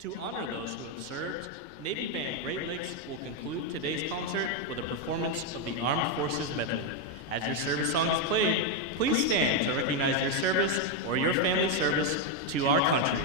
To honor those who have served, Navy Band Great Lakes will conclude today's concert with a performance of the Armed Forces Medley. As your service song is played, please stand to recognize your service or your family service to our country.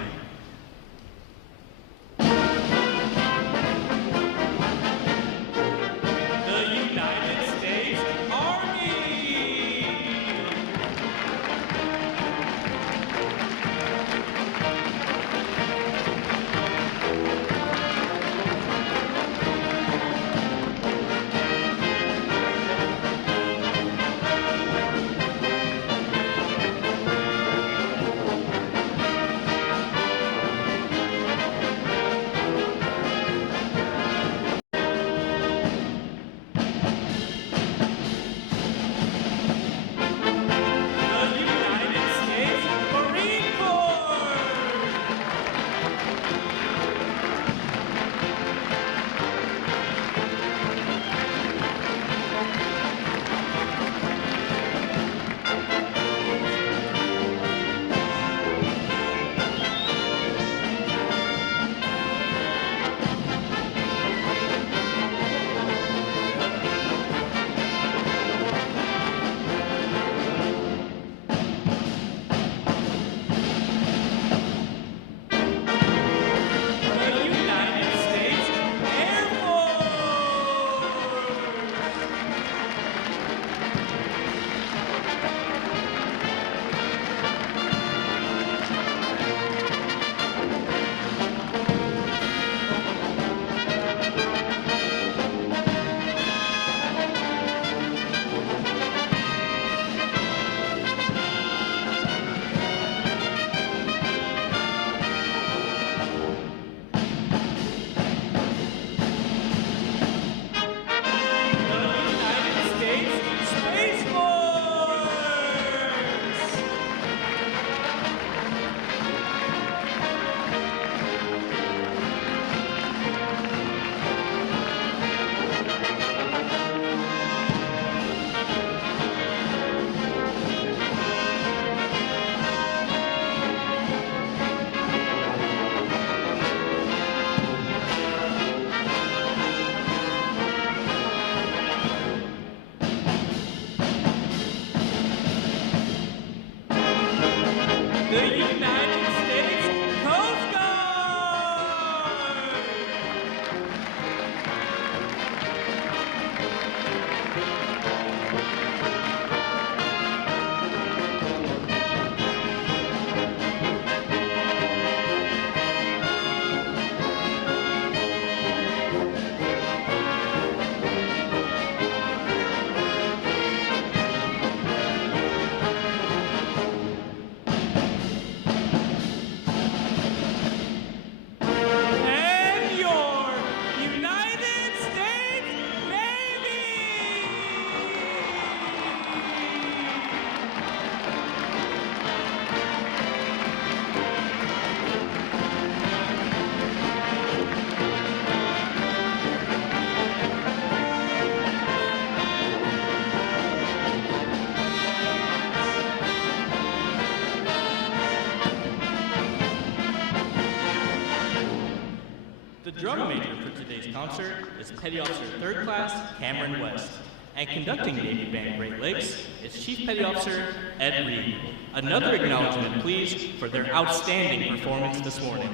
The drum major for today's concert is Petty Officer 3rd Class Cameron West. And conducting Navy Band Great Lakes is Chief Petty Officer Ed Reed. Another acknowledgement, please, for their outstanding performance this morning.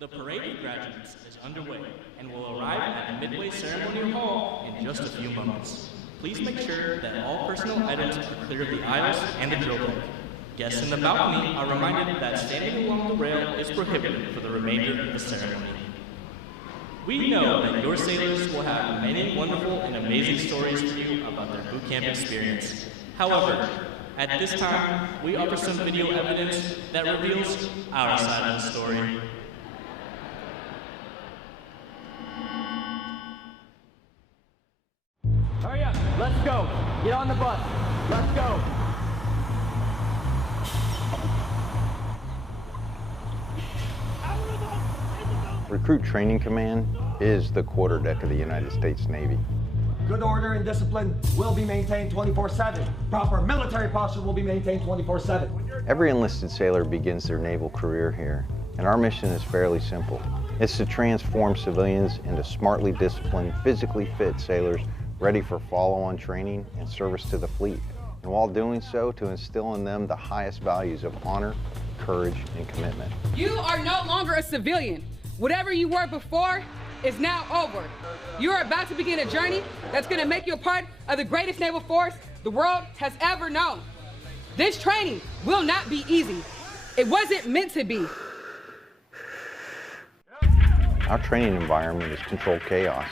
The parade of graduates is underway and will arrive at Midway Ceremonial Hall in just a few moments. Please make sure that all personal items are clear of the aisles and the drill deck. Guests in the balcony are reminded that standing along the rail is prohibited for the remainder of the ceremony. We know that your sailors will have many wonderful and amazing stories for you about their boot camp experience. However, at this time, we offer some video evidence that reveals our side of the story. Hurry up, let's go. Get on the bus. Let's go. Recruit Training Command is the quarterdeck of the United States Navy. Good order and discipline will be maintained 24/7. Proper military posture will be maintained 24/7. Every enlisted sailor begins their naval career here, and our mission is fairly simple. It's to transform civilians into smartly disciplined, physically fit sailors ready for follow-on training and service to the fleet. And while doing so, to instill in them the highest values of honor, courage, and commitment. You are no longer a civilian. Whatever you were before is now over. You are about to begin a journey that's going to make you a part of the greatest naval force the world has ever known. This training will not be easy. It wasn't meant to be. Our training environment is controlled chaos.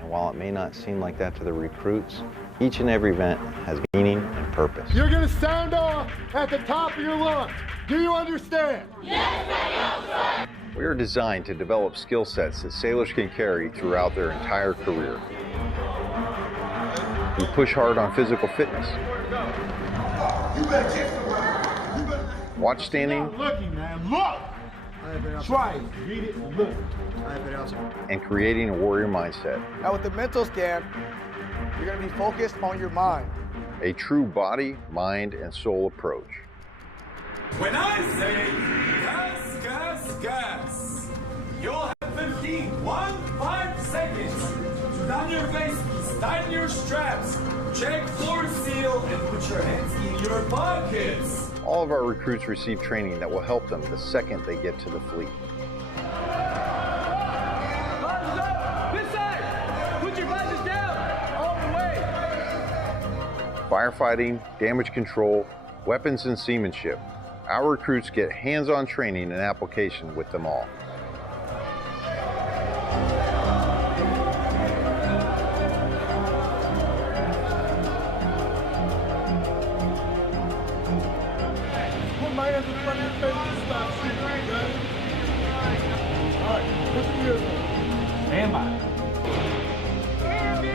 And while it may not seem like that to the recruits, each and every event has meaning and purpose. You're going to sound off at the top of your lungs. Do you understand? Yes, we are designed to develop skill sets that sailors can carry throughout their entire career. We push hard on physical fitness. Watch standing. Stop looking, man. Look! Try it. Read it and look. And creating a warrior mindset. Now with the mental scan, you're going to be focused on your mind. A true body, mind, and soul approach. When I say gas, gas, gas, you'll have 5 seconds to down your faces, tighten your straps, check floor seal, and put your hands in your pockets. All of our recruits receive training that will help them the second they get to the fleet. Firefighting, damage control, weapons and seamanship. Our recruits get hands-on training and application with them all. Put my hands in front of your face and stop shooting. Okay? All right, put your ears on. Stand by. Candy,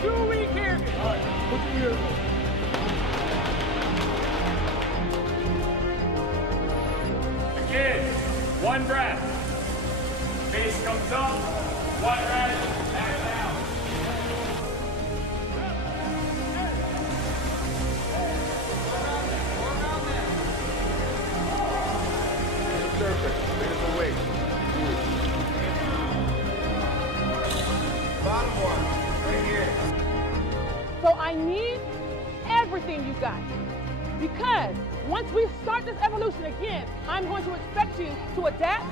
2-week candy. All right, put your ears on. Kids, one breath. Face comes up, one breath, back down. Perfect. Beautiful weight. Bottom one, right here. So I need everything you got. Because once we start this evolution again, I'm going to expect you to adapt,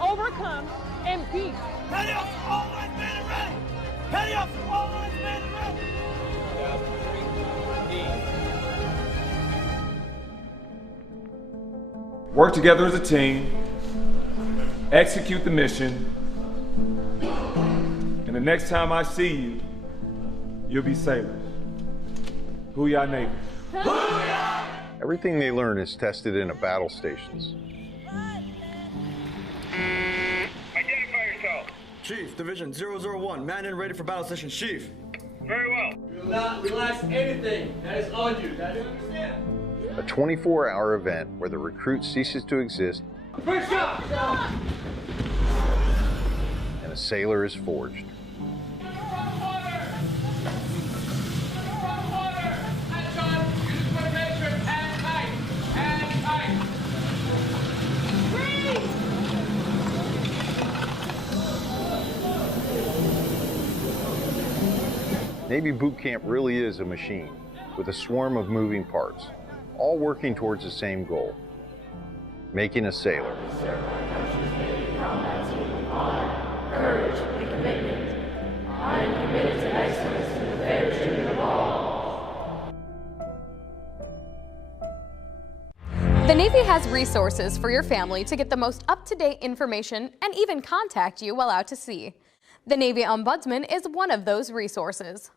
overcome, and be. Ready up, all lines, man, and ready. Ready up, all lines, man, and ready. Work together as a team, execute the mission, and the next time I see you, you'll be sailors. Hoo-yah Navy. Everything they learn is tested in battle stations. Identify yourself. Chief, Division 001, man and ready for battle session. Chief. Very well. Do not relax anything that is on you. That is understand. A 24-hour event where the recruit ceases to exist First shot! and a sailor is forged. Navy boot camp really is a machine with a swarm of moving parts, all working towards the same goal, making a sailor. The Navy has resources for your family to get the most up-to-date information and even contact you while out to sea. The Navy Ombudsman is one of those resources.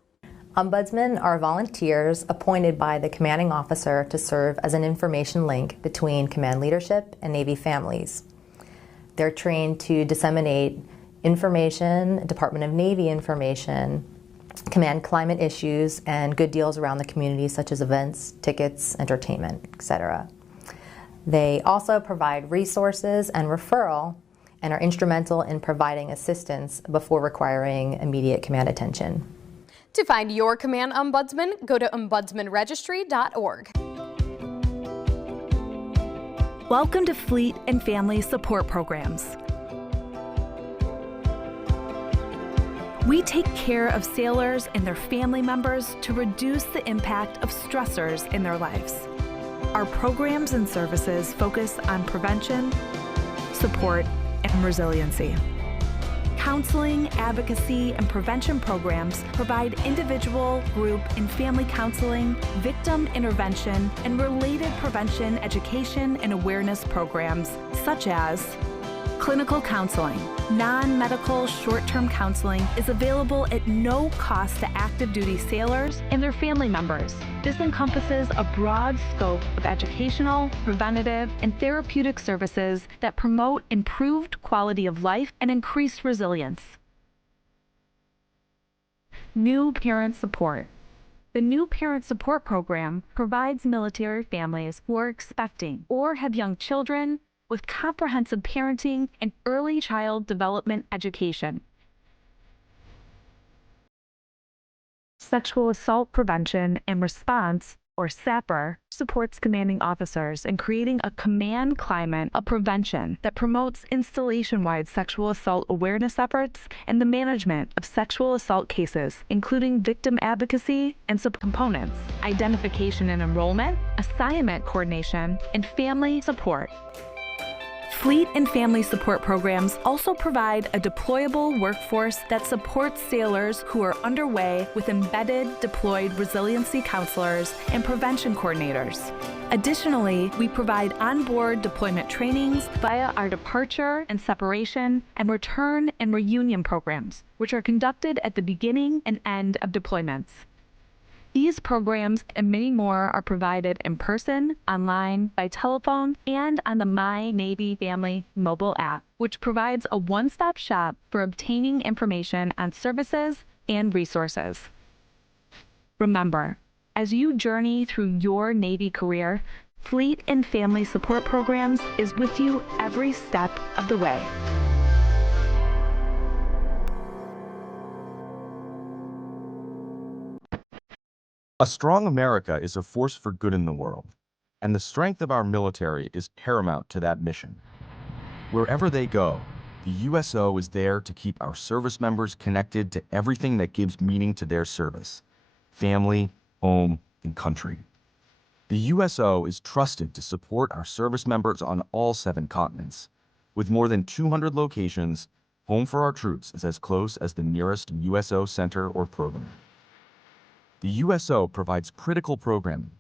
Ombudsmen are volunteers appointed by the commanding officer to serve as an information link between command leadership and Navy families. They're trained to disseminate information, Department of Navy information, command climate issues, and good deals around the community such as events, tickets, entertainment, etc. They also provide resources and referral and are instrumental in providing assistance before requiring immediate command attention. To find your command ombudsman, go to ombudsmanregistry.org. Welcome to Fleet and Family Support Programs. We take care of sailors and their family members to reduce the impact of stressors in their lives. Our programs and services focus on prevention, support, and resiliency. Counseling, advocacy, and prevention programs provide individual, group, and family counseling, victim intervention, and related prevention, education, and awareness programs such as clinical counseling. Non-medical short-term counseling is available at no cost to active duty sailors and their family members. This encompasses a broad scope of educational, preventative, and therapeutic services that promote improved quality of life and increased resilience. New Parent Support. The New Parent Support Program provides military families who are expecting or have young children with comprehensive parenting and early child development education. Sexual Assault Prevention and Response, or SAPR, supports commanding officers in creating a command climate of prevention that promotes installation-wide sexual assault awareness efforts and the management of sexual assault cases, including victim advocacy and subcomponents, identification and enrollment, assignment coordination, and family support. Fleet and family support programs also provide a deployable workforce that supports sailors who are underway with embedded deployed resiliency counselors and prevention coordinators. Additionally, we provide onboard deployment trainings via our departure and separation and return and reunion programs, which are conducted at the beginning and end of deployments. These programs and many more are provided in person, online, by telephone, and on the My Navy Family mobile app, which provides a one-stop shop for obtaining information on services and resources. Remember, as you journey through your Navy career, Fleet and Family Support Programs is with you every step of the way. A strong America is a force for good in the world, and the strength of our military is paramount to that mission. Wherever they go, the USO is there to keep our service members connected to everything that gives meaning to their service: family, home, and country. The USO is trusted to support our service members on all 7 continents. With more than 200 locations, Home for Our Troops is as close as the nearest USO center or program. The USO provides critical programming,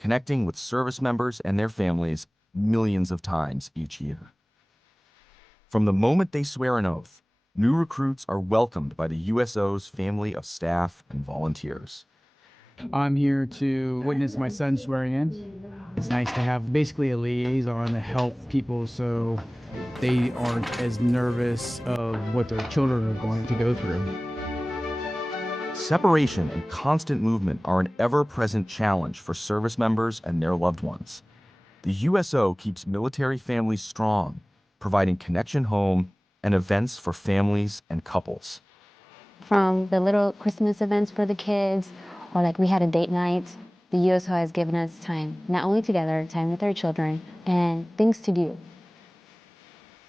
connecting with service members and their families millions of times each year. From the moment they swear an oath, new recruits are welcomed by the USO's family of staff and volunteers. I'm here to witness my son swearing in. It's nice to have basically a liaison to help people so they aren't as nervous of what their children are going to go through. Separation and constant movement are an ever-present challenge for service members and their loved ones. The USO keeps military families strong, providing connection home and events for families and couples. From the little Christmas events for the kids, or like we had a date night, the USO has given us time, not only together, time with our children, and things to do.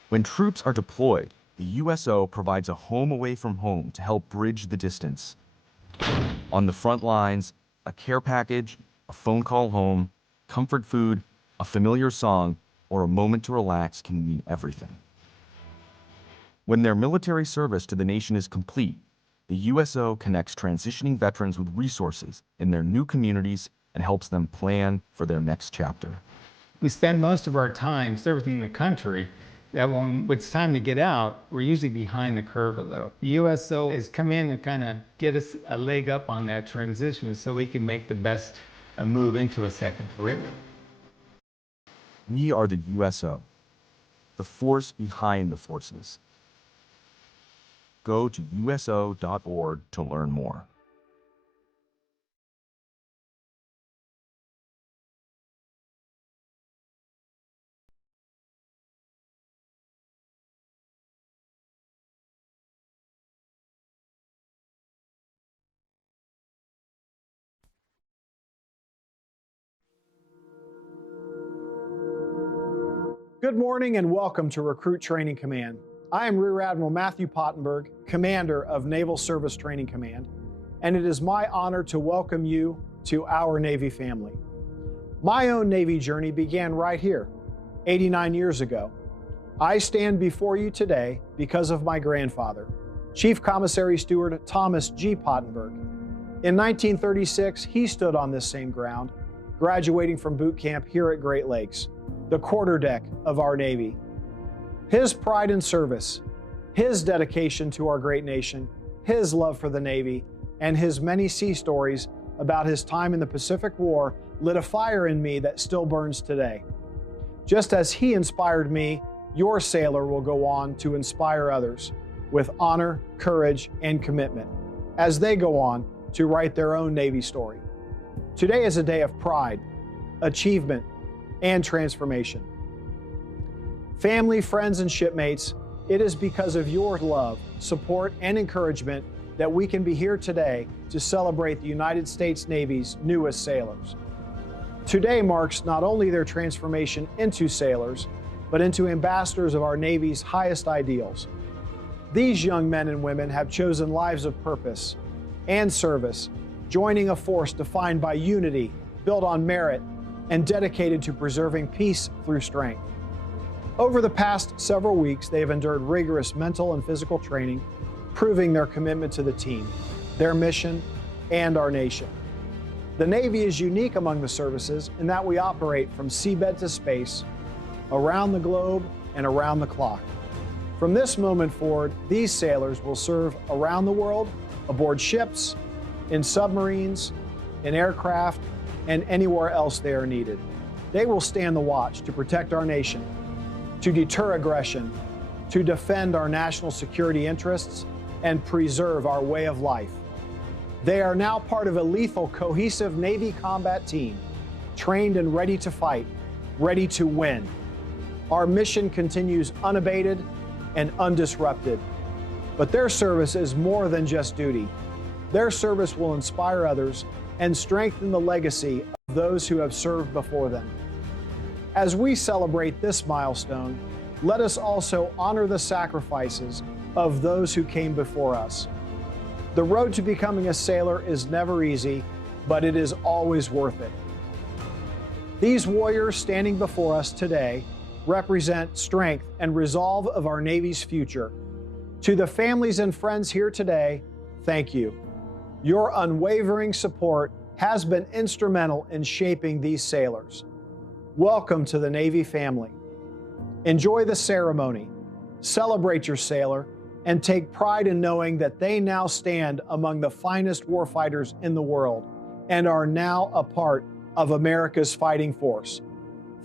When troops are deployed, the USO provides a home away from home to help bridge the distance. On the front lines, a care package, a phone call home, comfort food, a familiar song, or a moment to relax can mean everything. When their military service to the nation is complete, the USO connects transitioning veterans with resources in their new communities and helps them plan for their next chapter. We spend most of our time serving the country. That when it's time to get out, we're usually behind the curve a little. The USO has come in to kind of get us a leg up on that transition so we can make the best move into a second career. We are the USO, the force behind the forces. Go to uso.org to learn more. Good morning and welcome to Recruit Training Command. I am Rear Admiral Matthew Pottenberg, Commander of Naval Service Training Command, and it is my honor to welcome you to our Navy family. My own Navy journey began right here, 89 years ago. I stand before you today because of my grandfather, Chief Commissary Steward Thomas G. Pottenberg. In 1936, he stood on this same ground, graduating from boot camp here at Great Lakes, the quarterdeck of our Navy. His pride in service, his dedication to our great nation, his love for the Navy, and his many sea stories about his time in the Pacific War lit a fire in me that still burns today. Just as he inspired me, your sailor will go on to inspire others with honor, courage, and commitment as they go on to write their own Navy story. Today is a day of pride, achievement, and transformation. Family, friends, and shipmates, it is because of your love, support, and encouragement that we can be here today to celebrate the United States Navy's newest sailors. Today marks not only their transformation into sailors, but into ambassadors of our Navy's highest ideals. These young men and women have chosen lives of purpose and service, joining a force defined by unity, built on merit, and dedicated to preserving peace through strength. Over the past several weeks, they have endured rigorous mental and physical training, proving their commitment to the team, their mission, and our nation. The Navy is unique among the services in that we operate from seabed to space, around the globe, and around the clock. From this moment forward, these sailors will serve around the world, aboard ships, in submarines, in aircraft, and anywhere else they are needed. They will stand the watch to protect our nation, to deter aggression, to defend our national security interests, and preserve our way of life. They are now part of a lethal, cohesive Navy combat team, trained and ready to fight, ready to win. Our mission continues unabated and undisrupted. But their service is more than just duty. Their service will inspire others and strengthen the legacy of those who have served before them. As we celebrate this milestone, let us also honor the sacrifices of those who came before us. The road to becoming a sailor is never easy, but it is always worth it. These warriors standing before us today represent strength and resolve of our Navy's future. To the families and friends here today, thank you. Your unwavering support has been instrumental in shaping these sailors. Welcome to the Navy family. Enjoy the ceremony, celebrate your sailor, and take pride in knowing that they now stand among the finest warfighters in the world and are now a part of America's fighting force.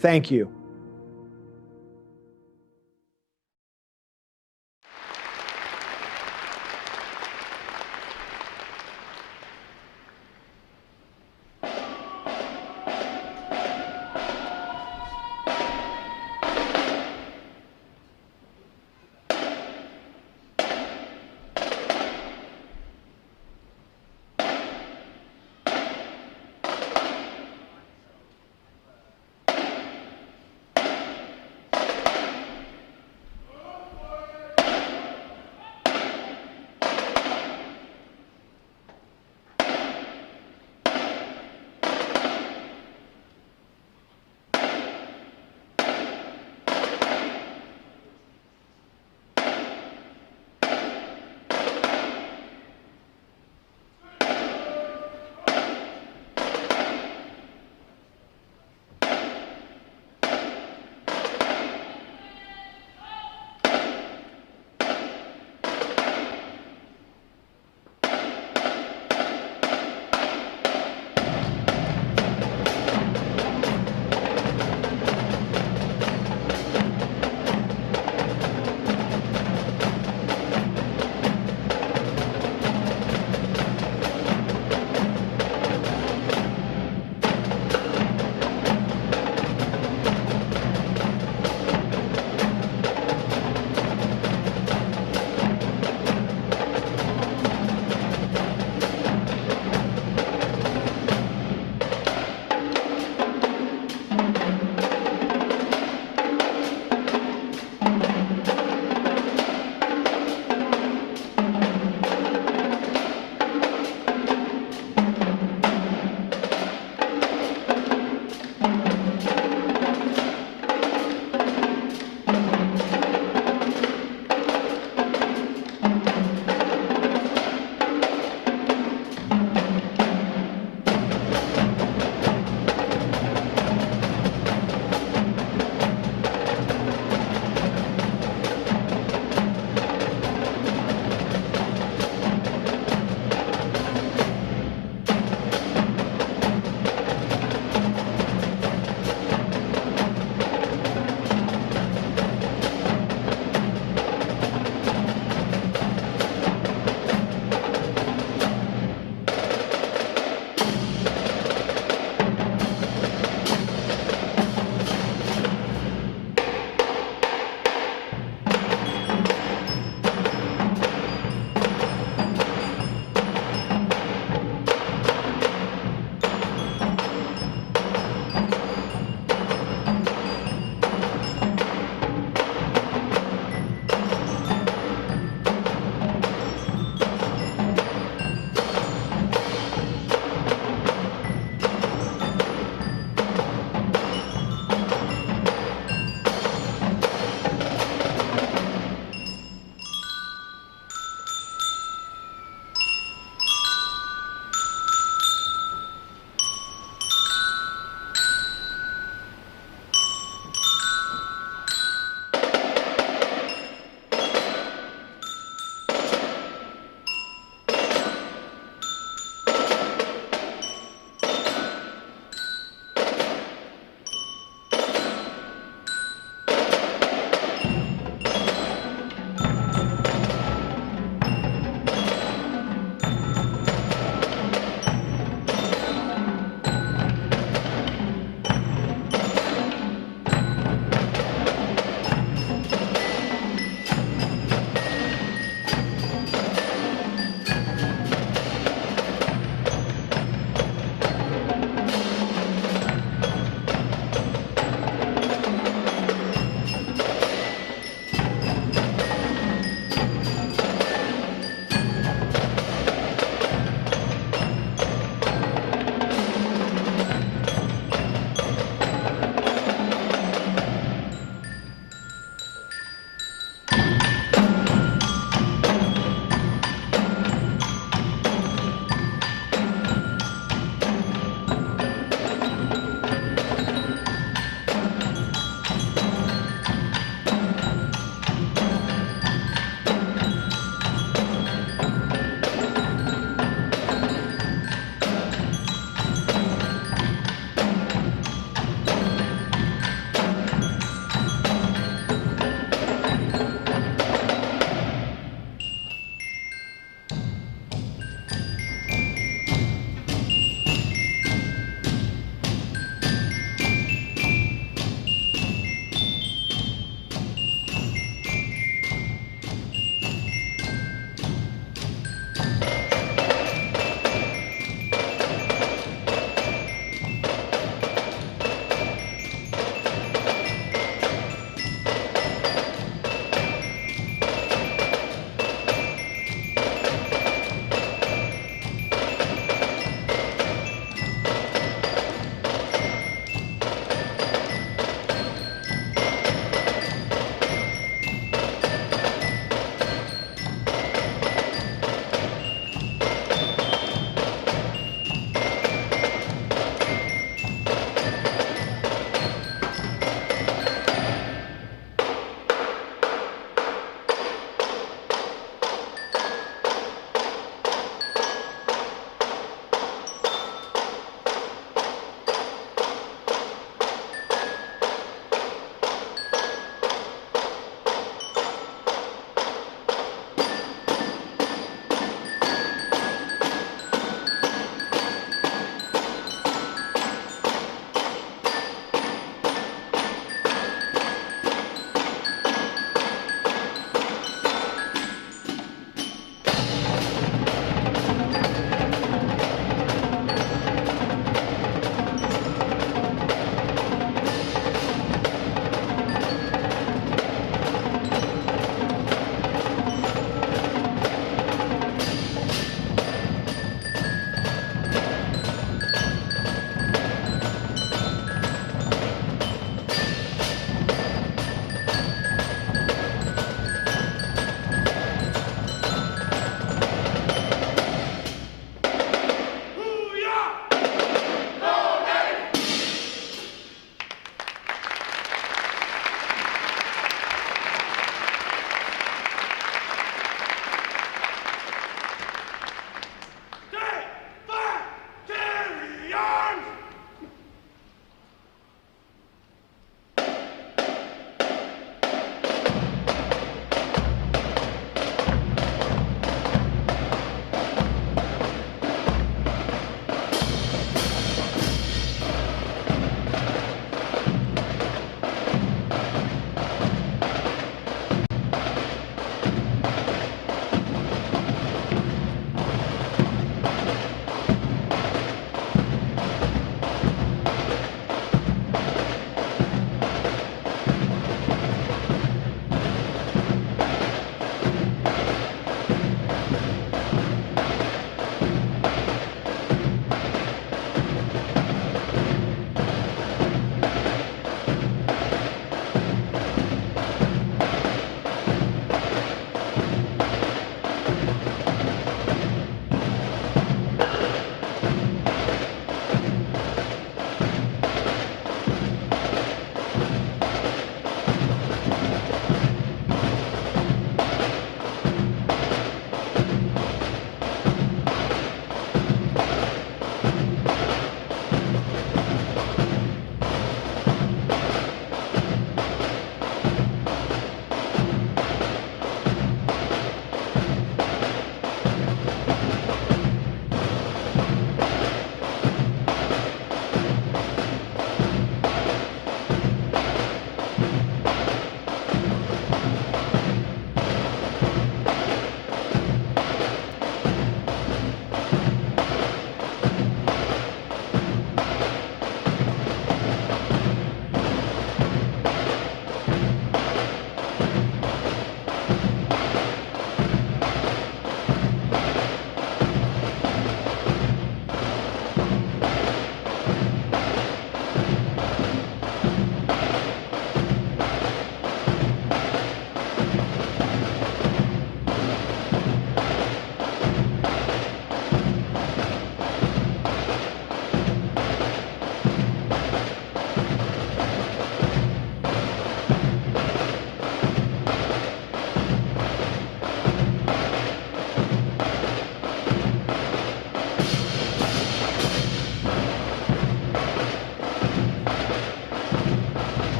Thank you.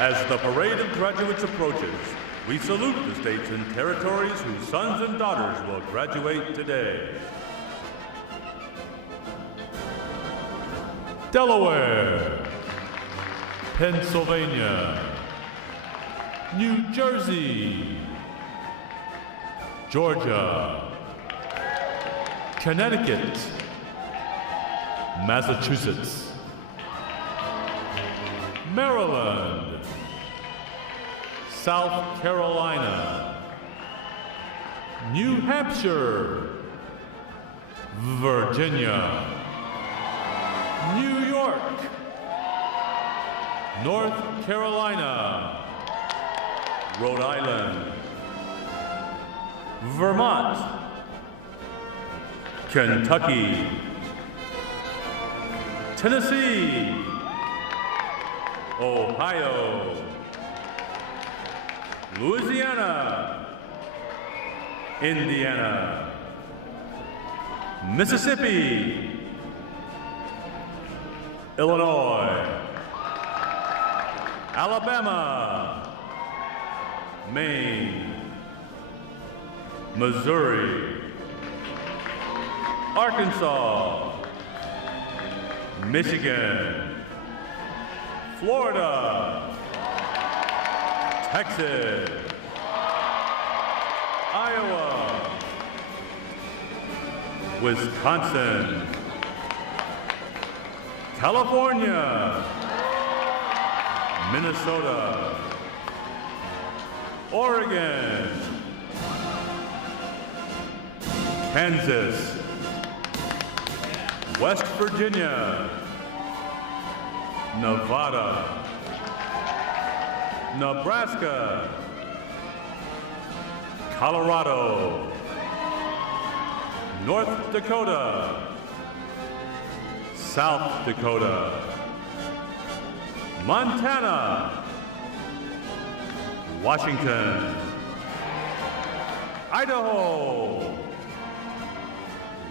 As the parade of graduates approaches, we salute the states and territories whose sons and daughters will graduate today. Delaware, Pennsylvania, New Jersey, Georgia, Connecticut, Massachusetts, Maryland, South Carolina, New Hampshire, Virginia, New York, North Carolina, Rhode Island, Vermont, Kentucky, Tennessee, Ohio, Louisiana, Indiana, Mississippi, Illinois, Alabama, Maine, Missouri, Arkansas, Michigan, Florida, Texas, Iowa, Wisconsin, California, Minnesota, Oregon, Kansas, West Virginia, Nevada, Nebraska, Colorado, North Dakota, South Dakota, Montana, Washington, Idaho,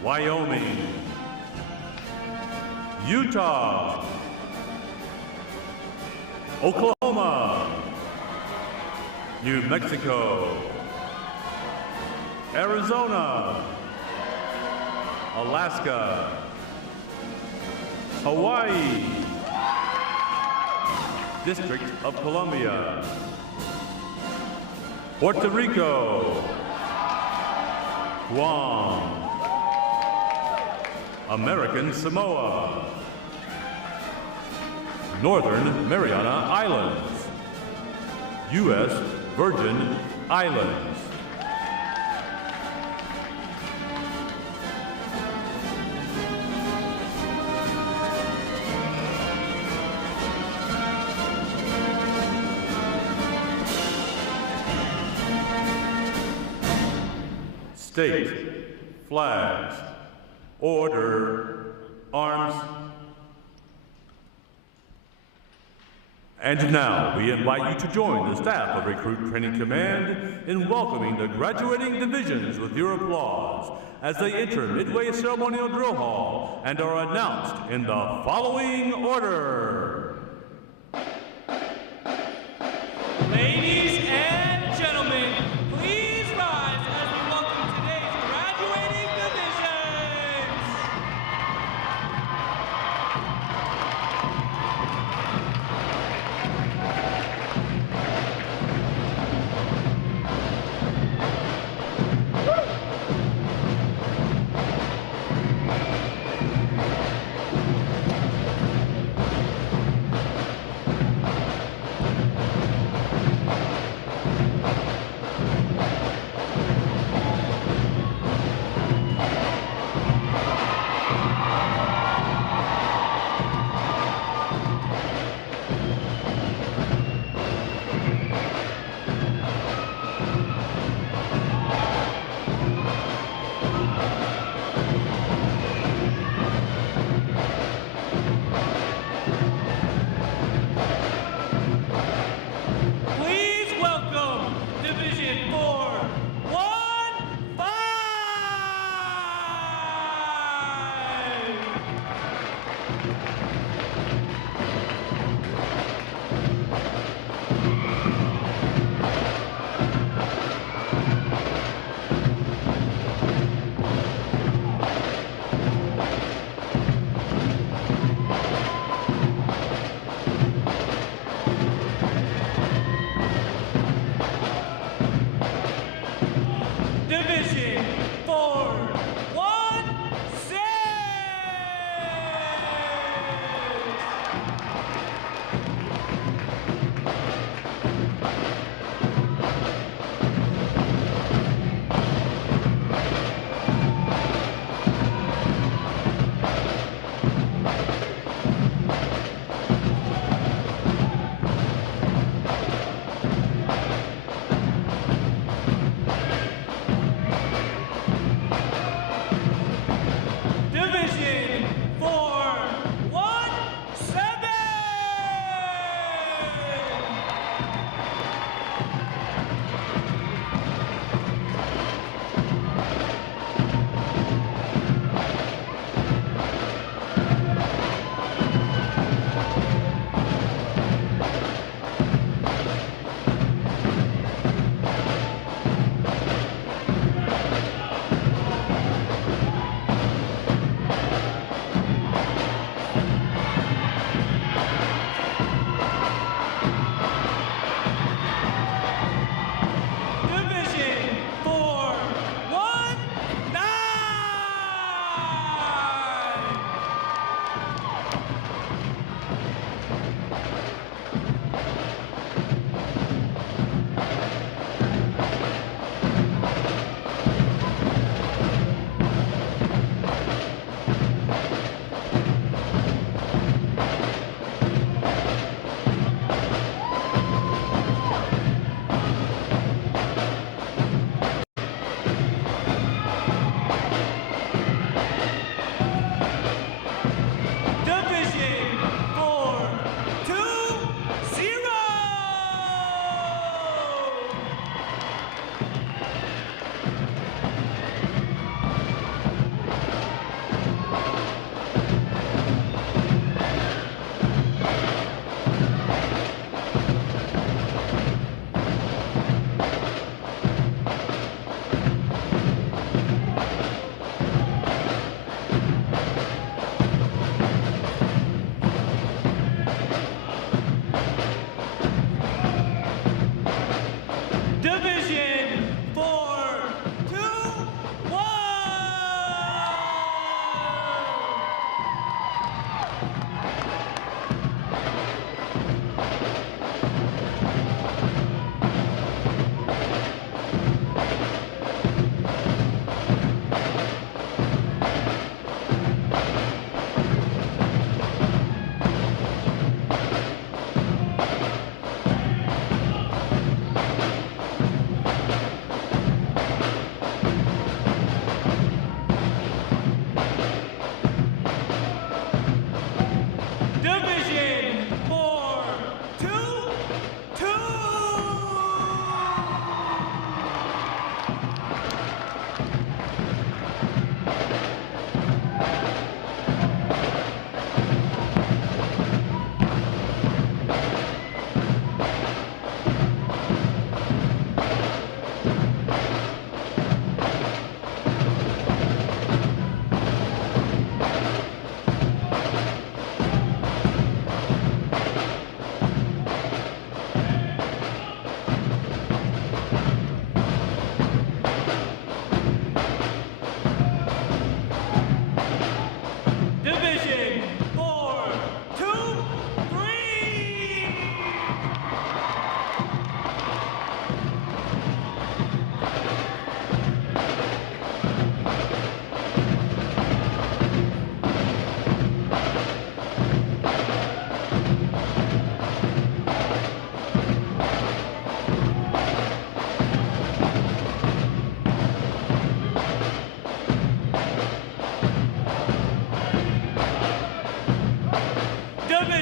Wyoming, Utah, Oklahoma, New Mexico, Arizona, Alaska, Hawaii, District of Columbia, Puerto Rico, Guam, American Samoa, Northern Mariana Islands, U.S. Virgin Islands. State, flags, order, arms. And now we invite you to join the staff of Recruit Training Command in welcoming the graduating divisions with your applause as they enter Midway Ceremonial Drill Hall and are announced in the following order. Ladies and gentlemen, please rise as we welcome today's graduating divisions.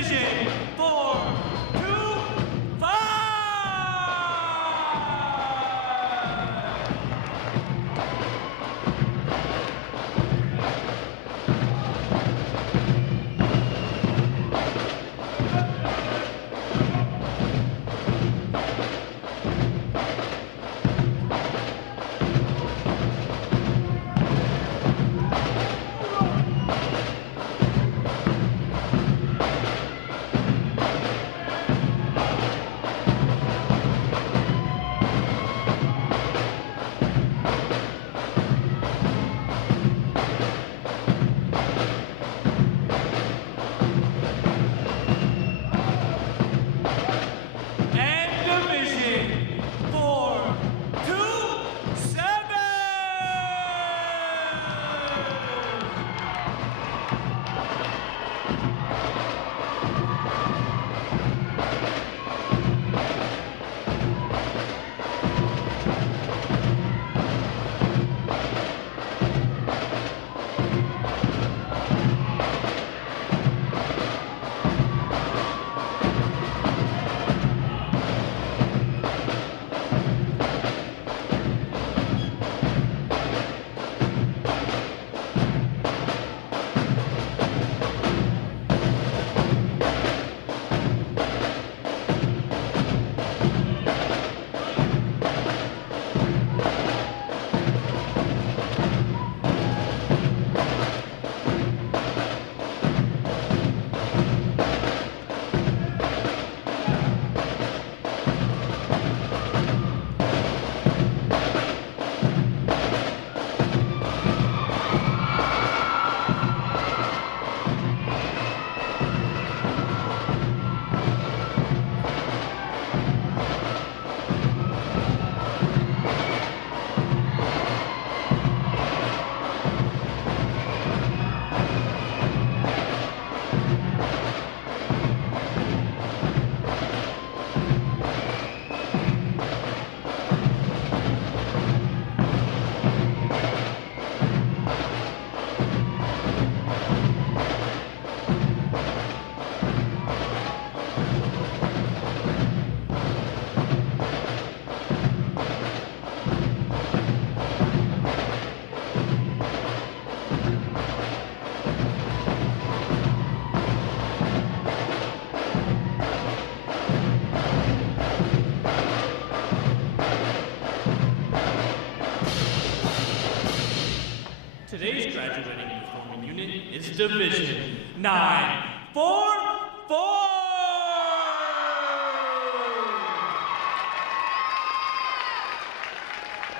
Division 4, 2, 5! Today's graduating performing unit is Division 944!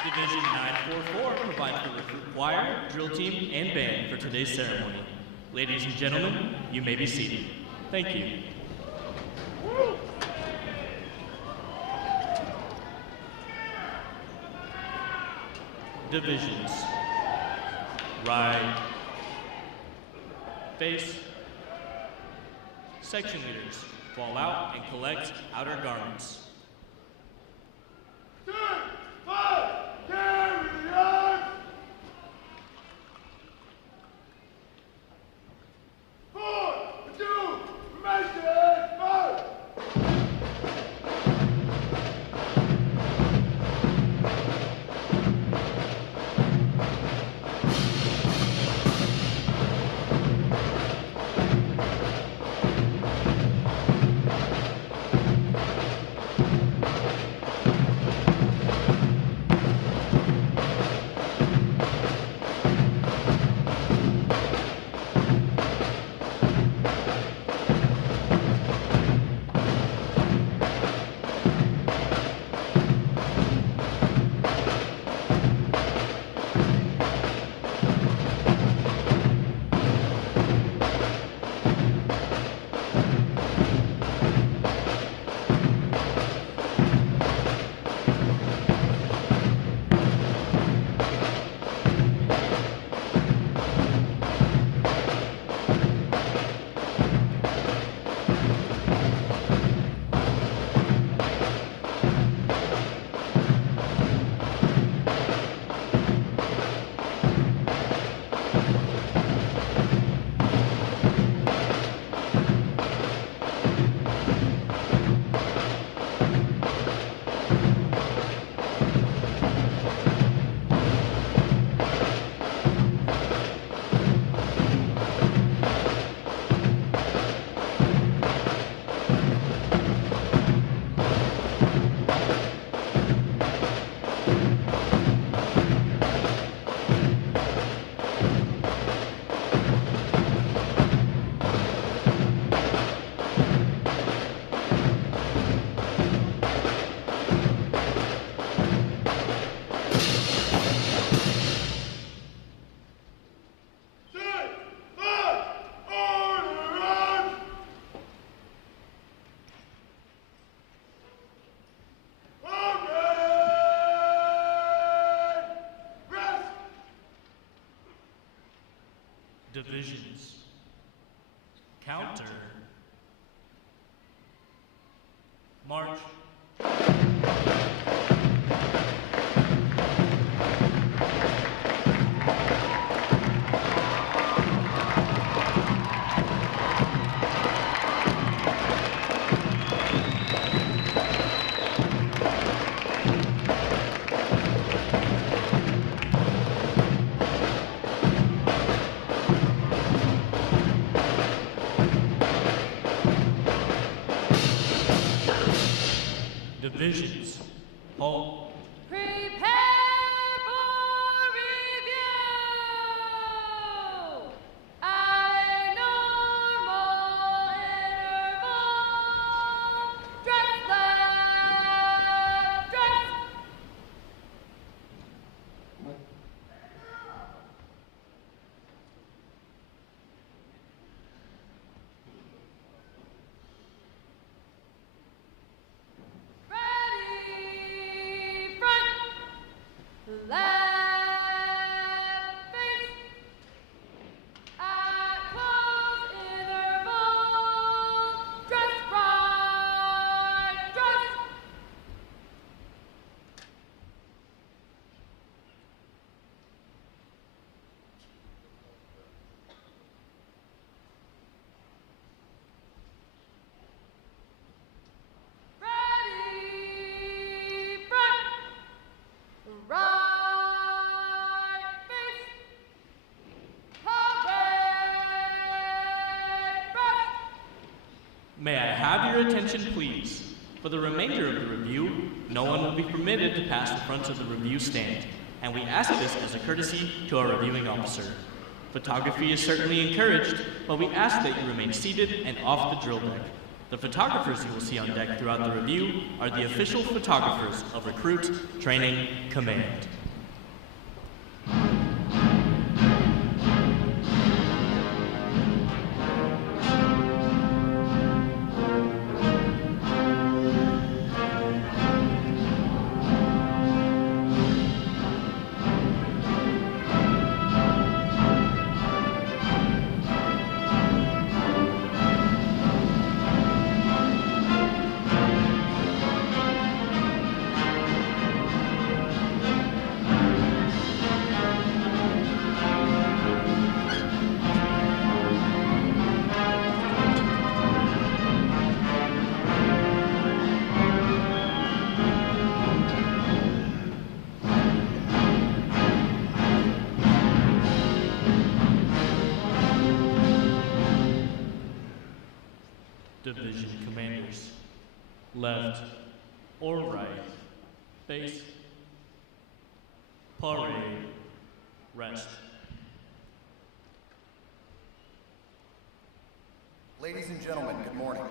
Division 944 provides the recruit choir, drill team, and band for today's ceremony. Ladies and gentlemen, you may be seated. Thank you. Divisions. Right. Face. Section leaders, fall out and collect outer garments. Divisions. Counter. March. Divisions. Halt. Prepare for review. I normal interval. Dress left, dress. Ready, front, left, face, at close interval, dress right, dress. Ready, front, right, face, parade, breast. May I have your attention, please? For the remainder of the review, no one will be permitted to pass the front of the review stand, and we ask this as a courtesy to our reviewing officer. Photography is certainly encouraged, but we ask that you remain seated and off the drill deck. The photographers you will see on deck throughout the review are the official photographers of Recruit Training Command. Division commanders, left or right, face, parade, rest. Ladies and gentlemen, good morning.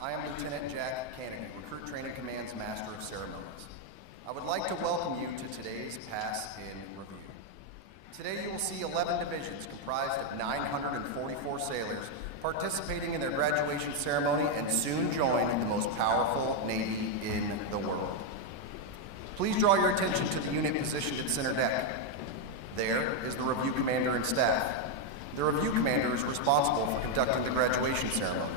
I am Lieutenant Jack Kennedy, Recruit Training Command's Master of Ceremonies. I would like to welcome you to today's Pass-In Review. Today you will see 11 divisions comprised of 944 sailors participating in their graduation ceremony and soon join the most powerful Navy in the world. Please draw your attention to the unit positioned at center deck. There is the review commander and staff. The review commander is responsible for conducting the graduation ceremony.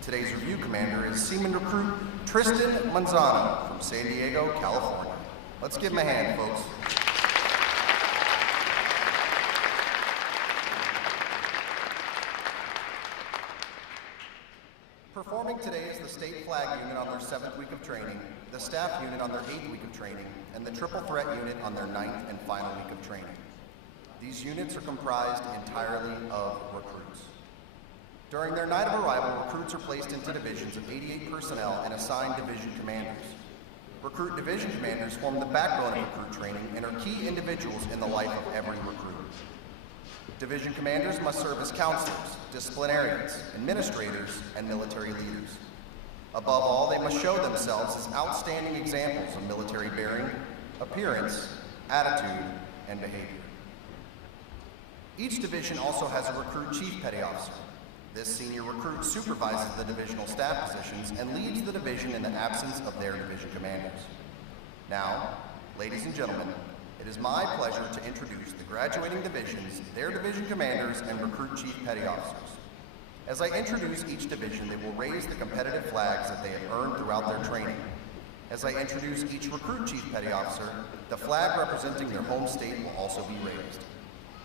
Today's review commander is Seaman Recruit Tristan Manzano from San Diego, California. Let's give him a hand, folks. Performing today is the State Flag Unit on their 7th week of training, the Staff Unit on their 8th week of training, and the Triple Threat Unit on their 9th and final week of training. These units are comprised entirely of recruits. During their night of arrival, recruits are placed into divisions of 88 personnel and assigned division commanders. Recruit division commanders form the backbone of recruit training and are key individuals in the life of every recruit. Division commanders must serve as counselors, disciplinarians, administrators, and military leaders. Above all, they must show themselves as outstanding examples of military bearing, appearance, attitude, and behavior. Each division also has a recruit chief petty officer. This senior recruit supervises the divisional staff positions and leads the division in the absence of their division commanders. Now, ladies and gentlemen, it is my pleasure to introduce the graduating divisions, their division commanders, and recruit chief petty officers. As I introduce each division, they will raise the competitive flags that they have earned throughout their training. As I introduce each recruit chief petty officer, the flag representing their home state will also be raised.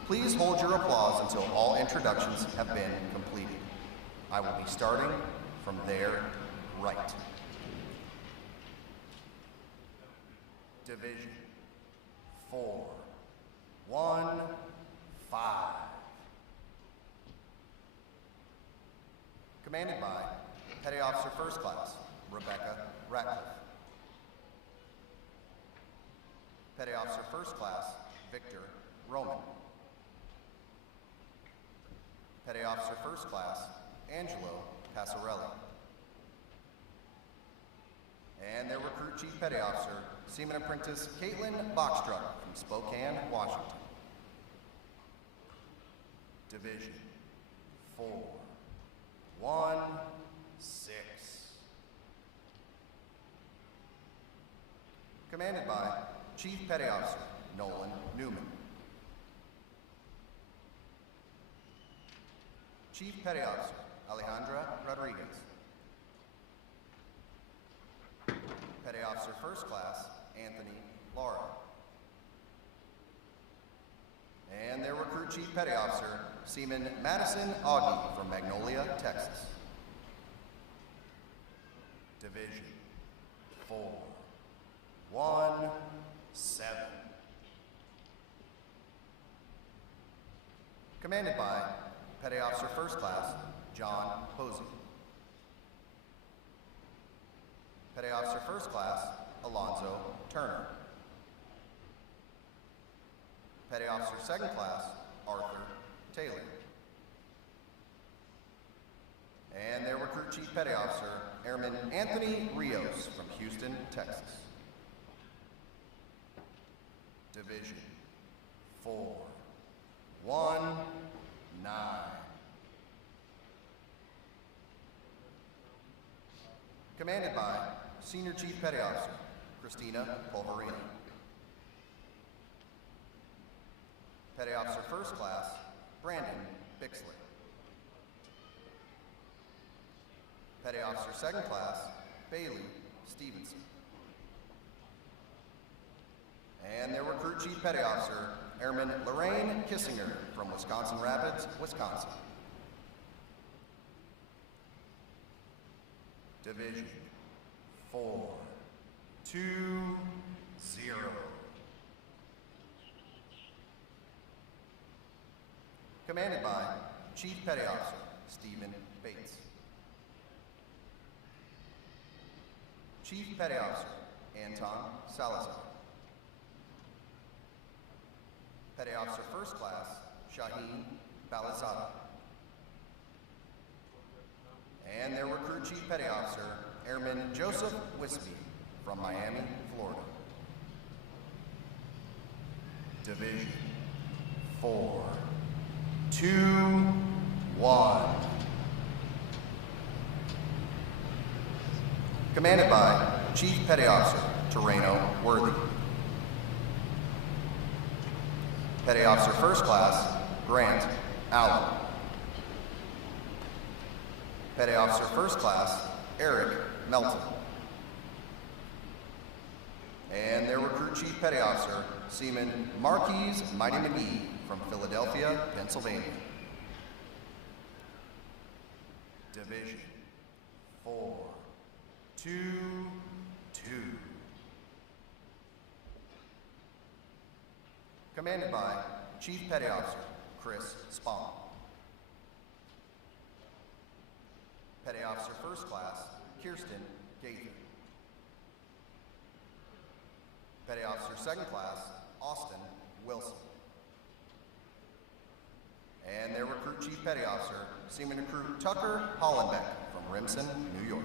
Please hold your applause until all introductions have been completed. I will be starting from their right. Division 4, 1, 5. Commanded by Petty Officer First Class, Rebecca Ratcliffe. Petty Officer First Class, Victor Roman. Petty Officer First Class, Angelo Passarelli. And their recruit chief petty officer, Seaman Apprentice Caitlin Bachstruck from Spokane, Washington. Division 4, 1, 6. Commanded by Chief Petty Officer Nolan Newman. Chief Petty Officer Alejandra Rodriguez. Petty Officer First Class Anthony Lara. And their recruit chief petty officer Seaman Madison Augie from Magnolia, Texas. Division 4, 1, 7. Commanded by Petty Officer First Class John Posey. Petty Officer First Class Alonzo Turner. Petty Officer Second Class Arthur Taylor. And their recruit chief petty officer Airman Anthony Rios from Houston, Texas. Division 4, 1, 9. Commanded by Senior Chief Petty Officer Christina Polverino. Petty Officer First Class Brandon Bixley. Petty Officer Second Class Bailey Stevenson. And their recruit chief petty officer Airman Lorraine Kissinger from Wisconsin Rapids, Wisconsin. Division 4, 2, 0. Commanded by Chief Petty Officer Stephen Bates. Chief Petty Officer Anton Salazar. Petty Officer First Class Shaheen Balizada. And their recruit chief petty officer, Airman Joseph Wisby from Miami, Florida. Division 4, 2, 1. Commanded by Chief Petty Officer Terreno Worthy. Petty Officer First Class Grant Allen. Petty Officer First Class Eric Melton. And their recruit chief petty officer, Seaman Marquise Mighty McGee from Philadelphia, Pennsylvania. Division 4, 2, 2. Commanded by Chief Petty Officer Chris Spong. Petty Officer First Class Kirsten Gaither. Petty Officer Second Class Austin Wilson. And their recruit chief petty officer, Seaman Recruit Tucker Hollenbeck from Remsen, New York.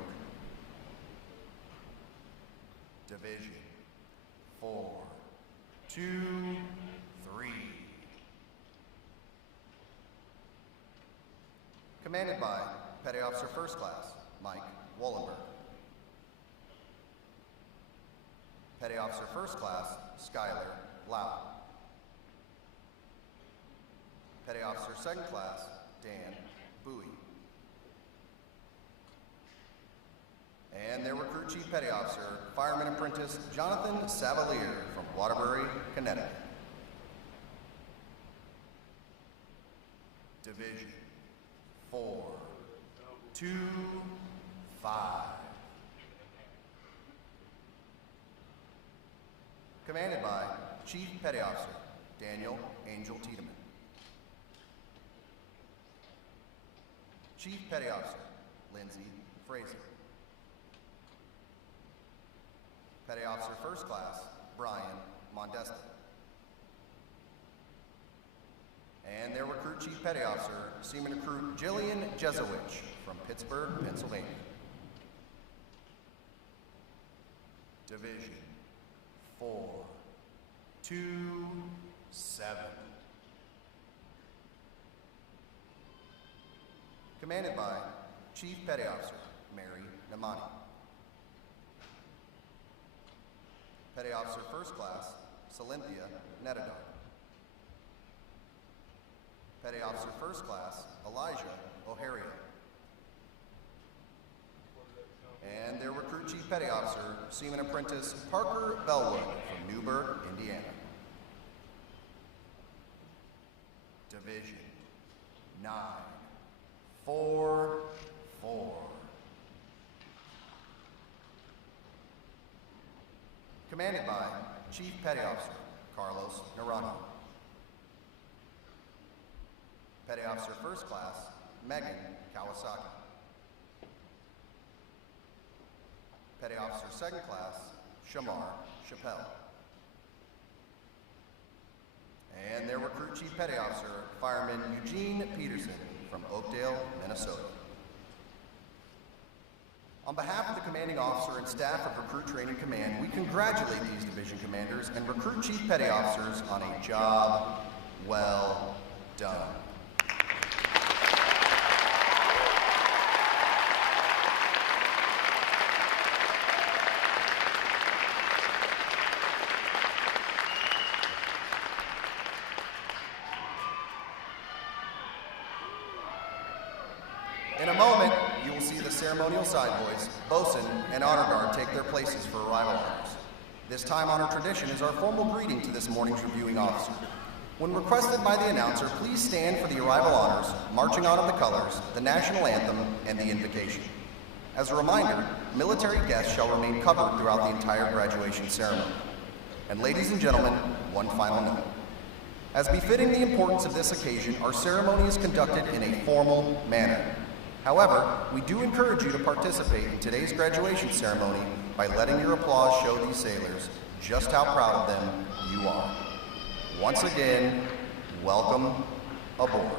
Division 4, 2, 3. Commanded by Petty Officer First Class Mike Wallenberg. Petty Officer First Class Skylar Lau. Petty Officer Second Class Dan Bowie. And their Recruit Chief Petty Officer, Fireman Apprentice Jonathan Savalier from Waterbury, Connecticut. Division 425. Commanded by Chief Petty Officer Daniel Angel Tiedemann. Chief Petty Officer Lindsay Fraser. Petty Officer First Class Brian Mondesta. And their Recruit Chief Petty Officer, Seaman Recruit Jillian Jezowich from Pittsburgh, Pennsylvania. Division 427. Commanded by Chief Petty Officer Mary Namani. Petty Officer First Class Cynthia Netadar. Petty Officer First Class Elijah O'Hara. And their Recruit Chief Petty Officer, Seaman Apprentice Parker Bellwood from Newburgh, Indiana. Division 944. Commanded by Chief Petty Officer Carlos Naranjo. Petty Officer First Class Megan Kawasaki. Petty Officer Second Class Shamar Chappelle. And their Recruit Chief Petty Officer, Fireman Eugene Peterson from Oakdale, Minnesota. On behalf of the Commanding Officer and staff of Recruit Training Command, we congratulate these division commanders and Recruit Chief Petty Officers on a job well done. In a moment, you will see the ceremonial side boys, bosun, and honor guard take their places for arrival honors. This time-honored tradition is our formal greeting to this morning's reviewing officer. When requested by the announcer, please stand for the arrival honors, marching on of the colors, the national anthem, and the invocation. As a reminder, military guests shall remain covered throughout the entire graduation ceremony. And ladies and gentlemen, one final note. As befitting the importance of this occasion, our ceremony is conducted in a formal manner. However, we do encourage you to participate in today's graduation ceremony by letting your applause show these sailors just how proud of them you are. Once again, welcome aboard.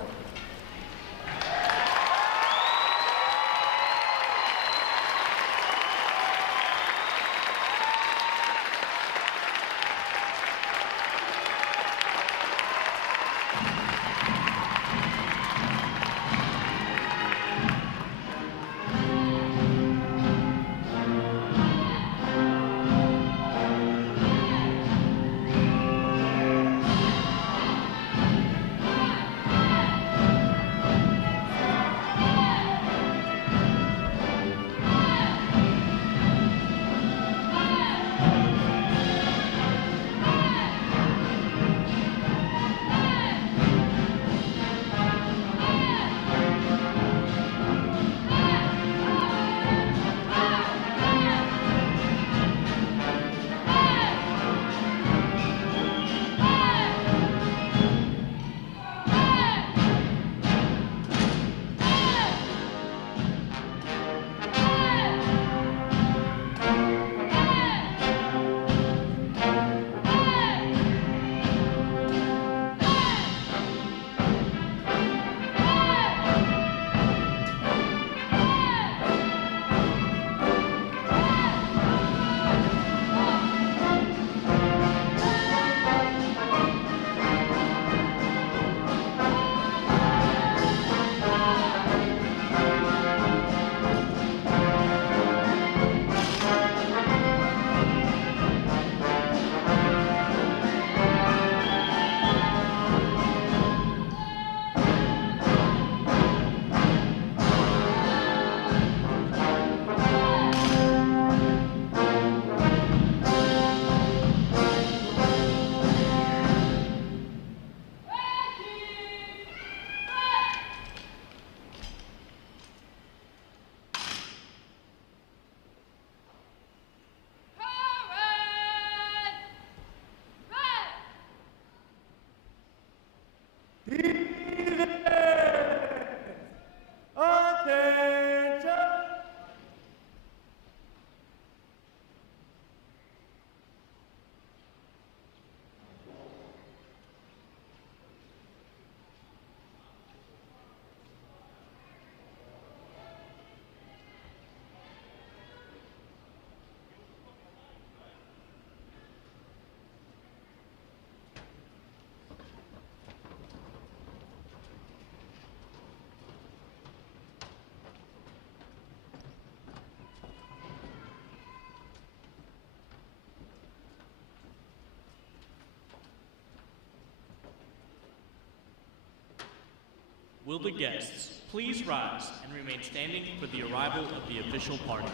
Will the guests please rise and remain standing for the arrival of the official party?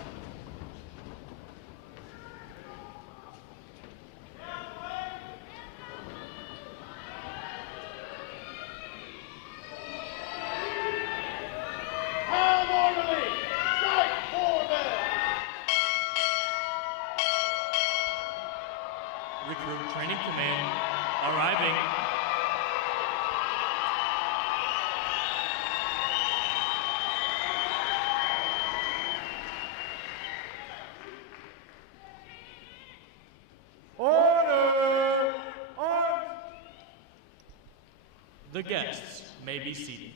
Recruit Training Command arriving. Order! Arms! The guests may be seated.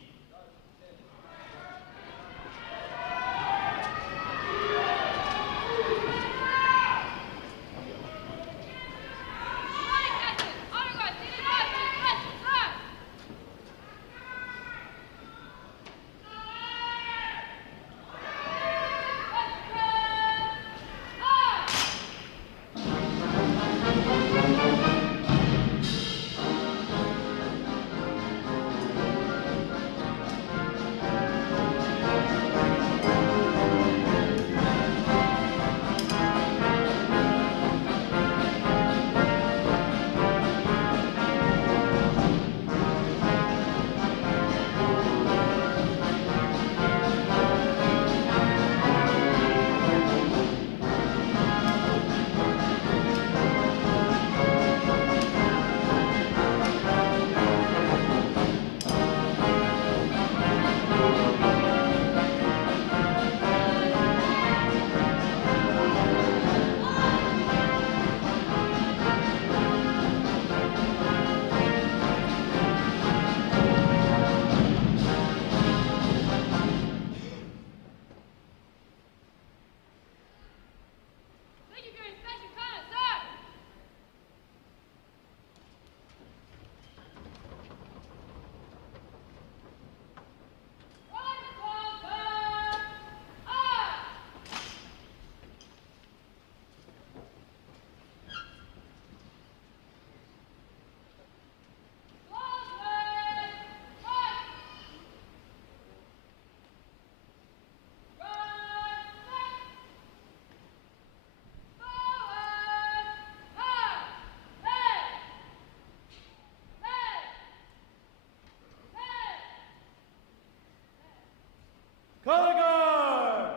Color guard!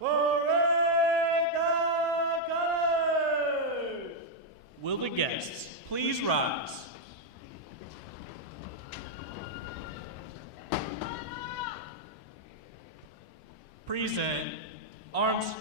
Parade the colors! Will the guests please rise? Present arms.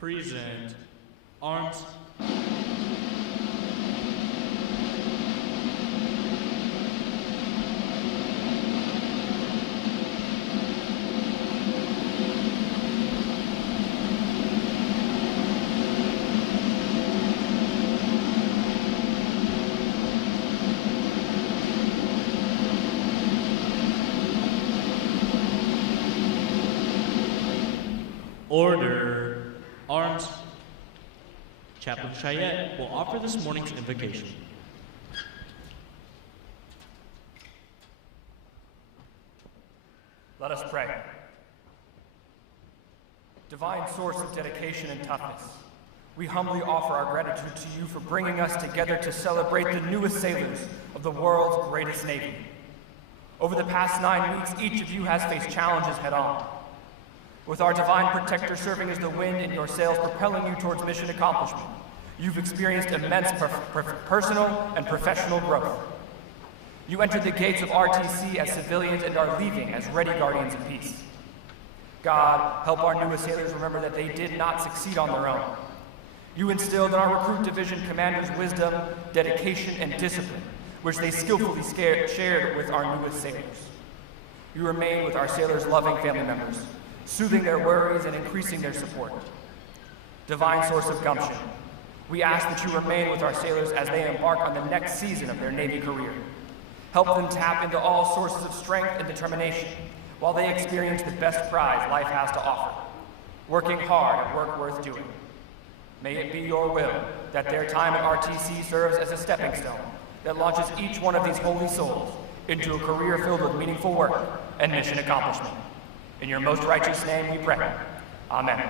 Present. Arms. Order. Arms. Chaplain Chayette will offer this morning's invocation. Let us pray. Divine source of dedication and toughness, we humbly offer our gratitude to you for bringing us together to celebrate the newest sailors of the world's greatest navy. Over the past 9 weeks, each of you has faced challenges head-on. With our divine protector serving as the wind in your sails propelling you towards mission accomplishment, you've experienced immense personal and professional growth. You entered the gates of RTC as civilians and are leaving as ready guardians of peace. God, help our newest sailors remember that they did not succeed on their own. You instilled in our recruit division commanders wisdom, dedication, and discipline, which they skillfully shared with our newest sailors. You remain with our sailors' loving family members, soothing their worries and increasing their support. Divine source of gumption, we ask that you remain with our sailors as they embark on the next season of their Navy career. Help them tap into all sources of strength and determination while they experience the best prize life has to offer, working hard at work worth doing. May it be your will that their time at RTC serves as a stepping stone that launches each one of these holy souls into a career filled with meaningful work and mission accomplishment. In your most righteous name we pray. Amen.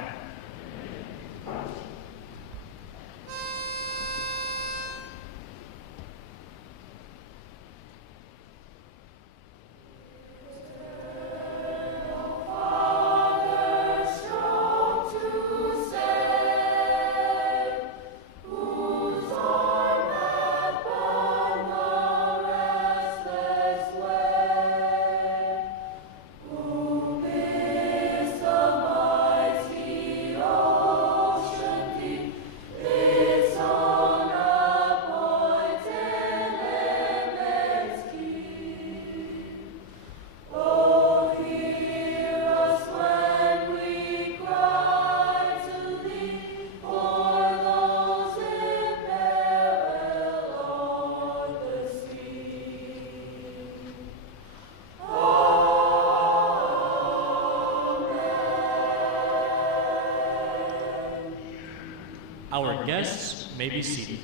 Our guests may be seated.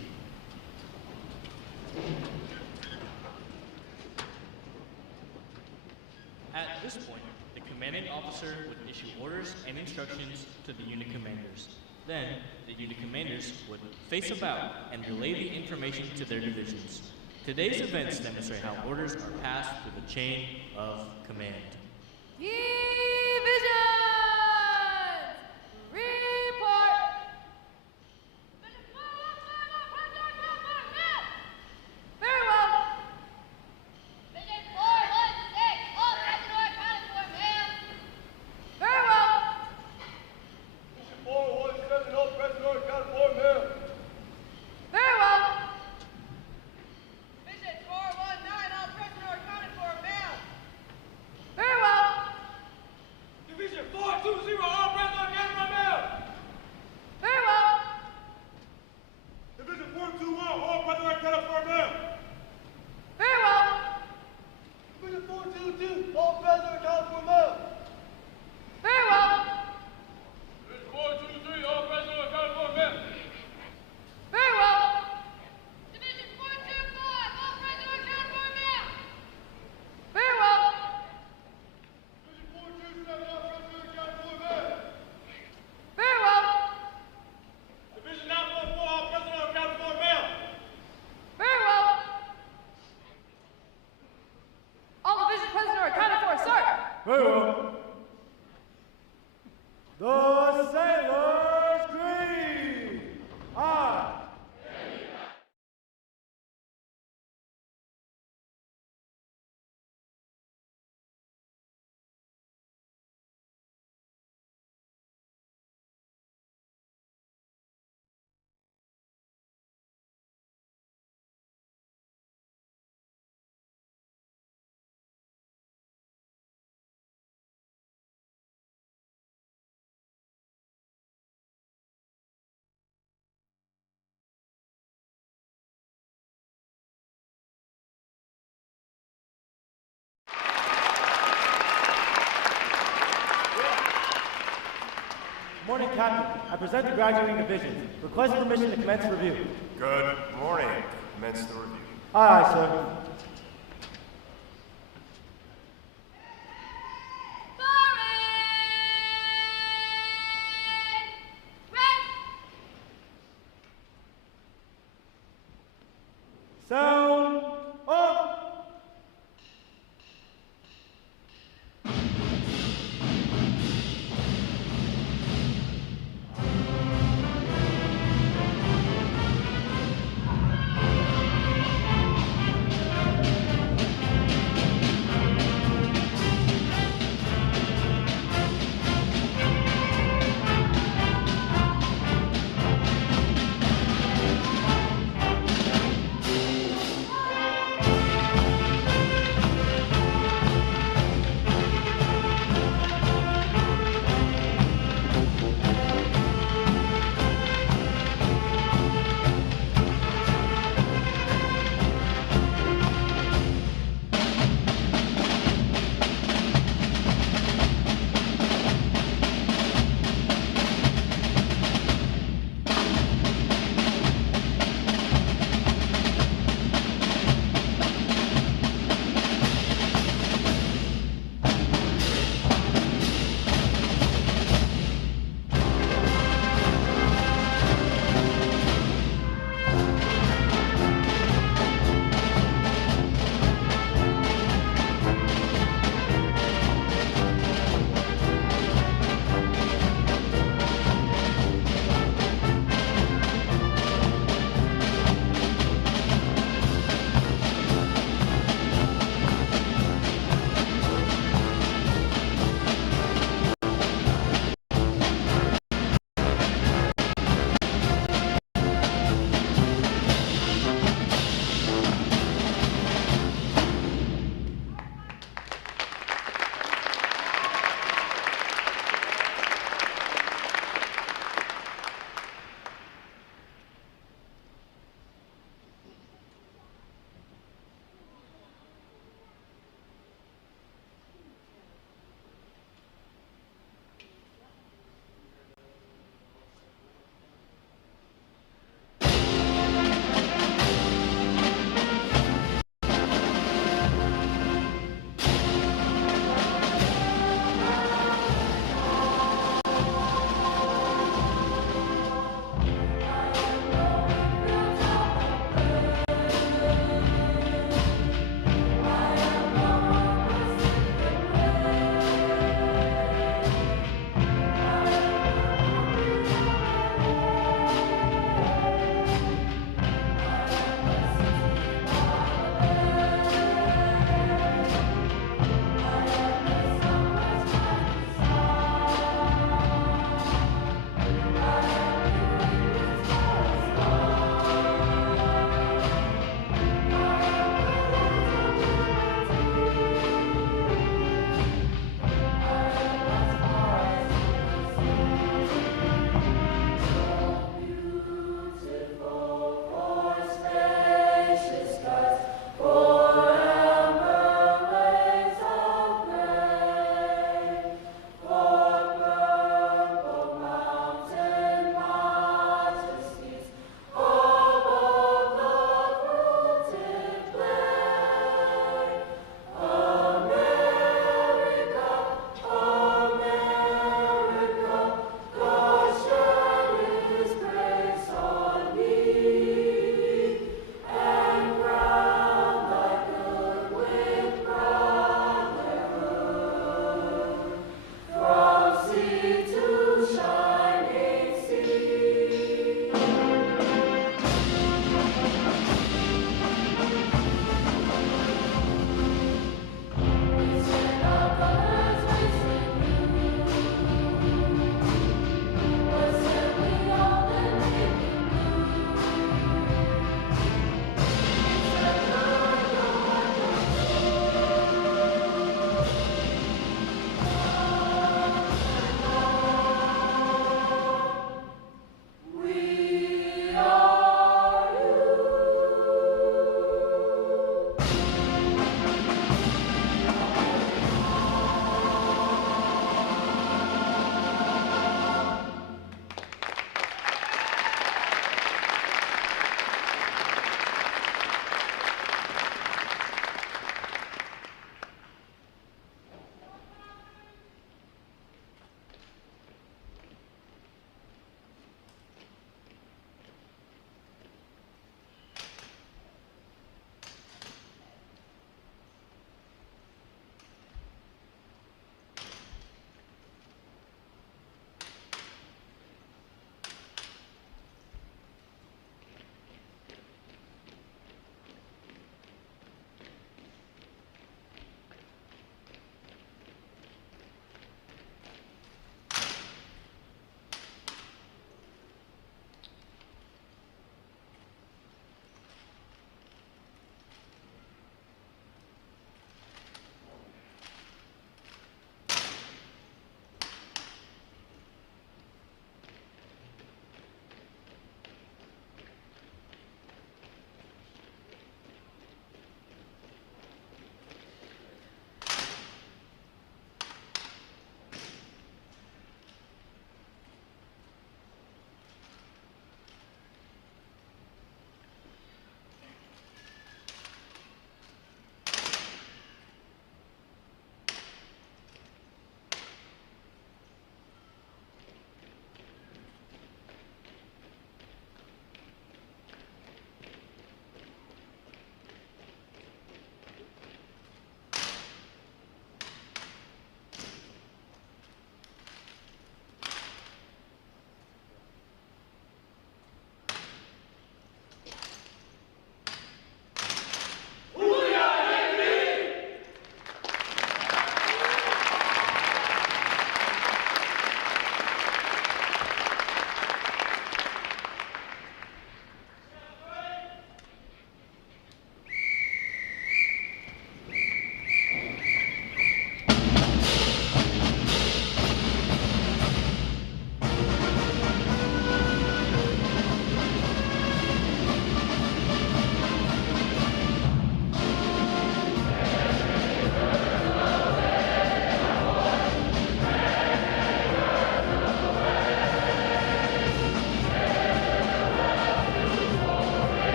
At this point, the commanding officer would issue orders and instructions to the unit commanders. Then, the unit commanders would face about and relay the information to their divisions. Today's events demonstrate how orders are passed through the chain of command. Divisions! Report! Very well. Division 416, all personnel accounted for, ma'am. Very well. Division 417, all personnel accounted for, ma'am. Very well. Division 419, all personnel accounted for, ma'am. Very well. morning, Captain. I present the graduating division. Request permission to commence review. Good morning. Commence the review. Aye, aye, sir. Sound off!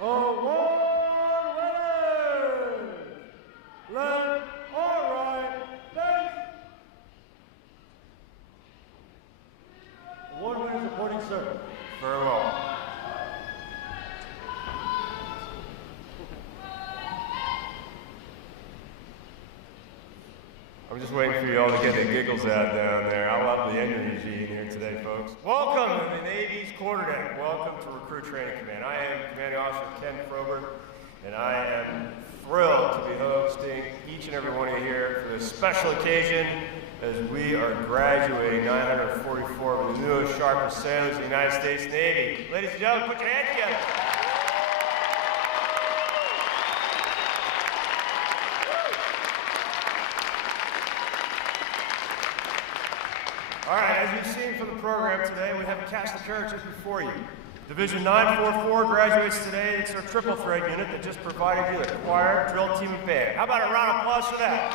Award winners! Left or right, face! Award winners reporting, sir. Very well. I'm just waiting for you all to get the giggles out down there. I love the energy in here today, folks. Welcome to the Navy's quarterdeck. Welcome to Recruit Training Command. I am Commanding Officer Ken Froberg, and I am thrilled to be hosting each and every one of you here for this special occasion as we are graduating 944 of the newest, sharpest sailors of the United States Navy. Ladies and gentlemen, put your hands together. All right, as you've seen from the program today, we have a cast of characters before you. Division 944 graduates today. It's our triple threat unit that just provided you the choir, drill team, and band. How about a round of applause for that?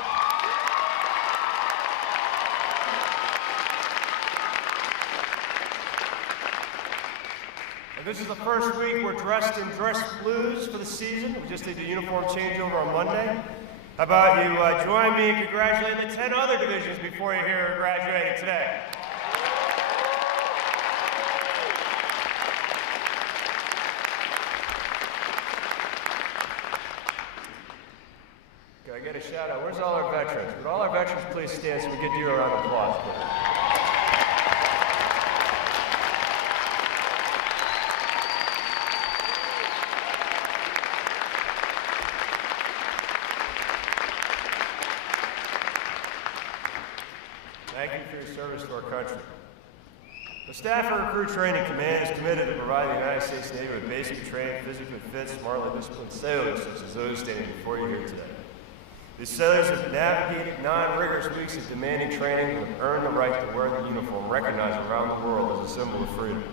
And this is the first week we're dressed in dress blues for the season. We just did the uniform changeover on Monday. How about you join me in congratulating the 10 other divisions before you here graduating today? Can I get a shout out? Where's all our veterans? Would all our veterans please stand so we get you a round of applause, please? Thank you for your service to our country. The staff of Recruit Training Command is committed to providing the United States Navy with basic trained, physically fit, smartly disciplined sailors such as those standing before you here today. These sailors have navigated non-rigorous weeks of demanding training and have earned the right to wear the uniform recognized around the world as a symbol of freedom.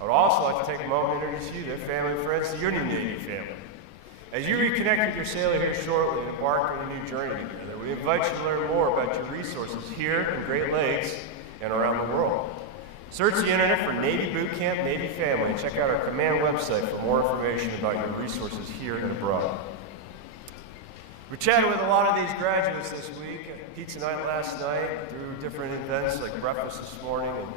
I would also like to take a moment to introduce you, their family and friends, to your new Navy family. As you reconnect with your sailor here shortly and embark on a new journey together, we invite you to learn more about your resources here in Great Lakes and around the world. Search the internet for Navy Boot Camp, Navy Family, and check out our command website for more information about your resources here and abroad. We chatted with a lot of these graduates this week, at pizza night last night, through different events like breakfast this morning, and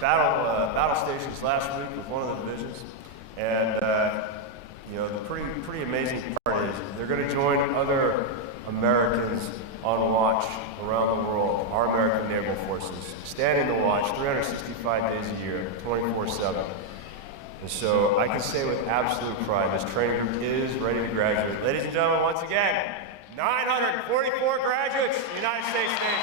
battle stations last week with one of the divisions. And you know, the pretty amazing part is they're going to join other Americans on watch around the world, our American naval forces, standing the watch 365 days a year, 24/7. And so I can say with absolute pride, this training group is ready to graduate. Ladies and gentlemen, once again, 944 graduates of the United States Navy.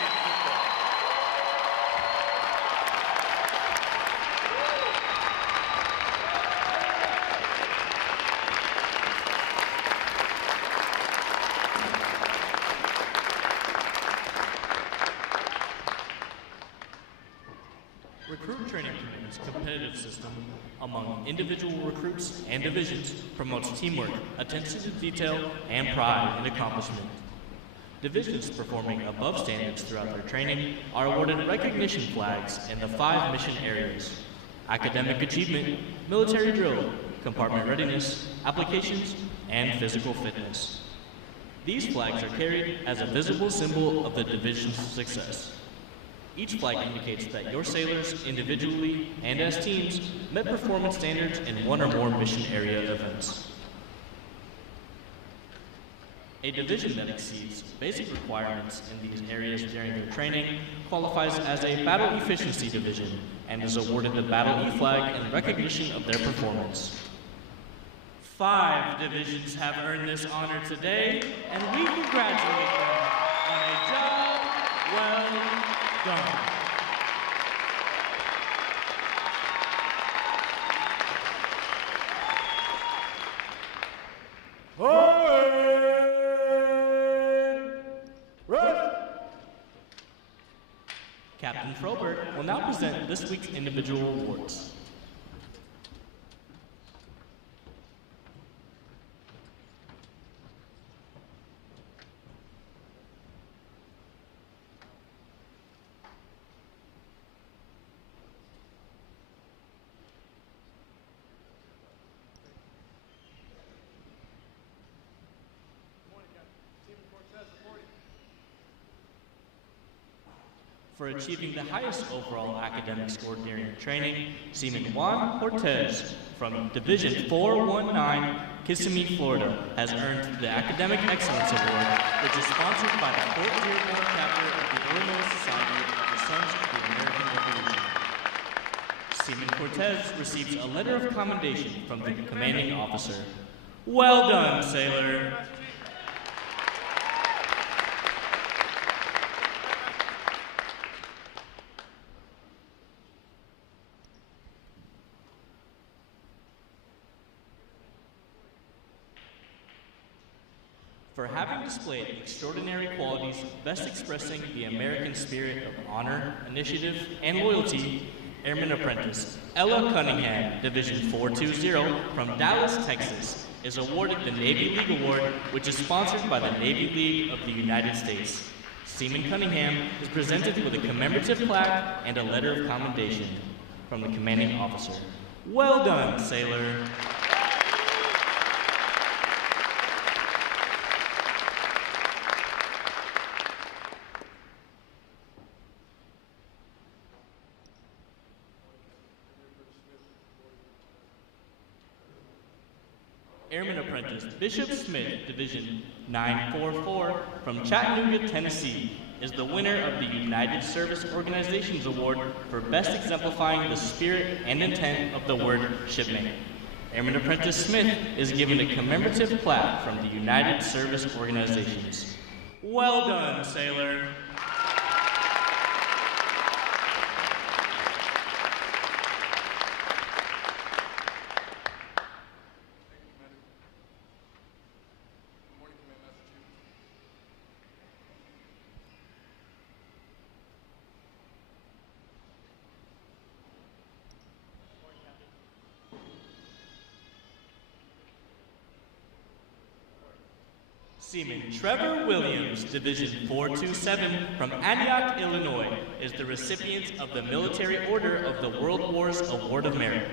Recruit Training Command's competitive system among individual recruits and divisions promotes teamwork, attention to detail, and pride in accomplishment. Divisions performing above standards throughout their training are awarded recognition flags in the 5 mission areas: academic achievement, military drill, compartment readiness, applications, and physical fitness. These flags are carried as a visible symbol of the division's success. Each flag indicates that your sailors, individually and as teams, met performance standards in one or more mission area events. A division that exceeds basic requirements in these areas during their training qualifies as a Battle Efficiency Division and is awarded the Battle E flag in recognition of their performance. 5 divisions have earned this honor today, and we congratulate them on a job well done. Captain Froberg will now present this week's individual awards. For achieving the highest overall academic score during training, Seaman Juan Cortez from Division 419, Kissimmee, Florida, has earned the Academic Excellence Award, which is sponsored by the Fort Dearborn chapter of the Illinois Society of the Sons of the American Revolution. Seaman Cortez receives a letter of commendation from the commanding officer. Well done, sailor. For having displayed extraordinary qualities best expressing the American spirit of honor, initiative, and loyalty, Airman Apprentice Ella Cunningham, Division 420 from Dallas, Texas, is awarded the Navy League Award, which is sponsored by the Navy League of the United States. Seaman Cunningham is presented with a commemorative plaque and a letter of commendation from the commanding officer. Well done, sailor. Airman Apprentice Bishop Smith, Division 944 from Chattanooga, Tennessee, is the winner of the United Service Organizations Award for best exemplifying the spirit and intent of the word shipmate. Airman Apprentice Smith is given a commemorative plaque from the United Service Organizations. Well done, sailor. Seaman Trevor Williams, Division 427 from Antioch, Illinois, is the recipient of the Military Order of the World Wars Award of Merit.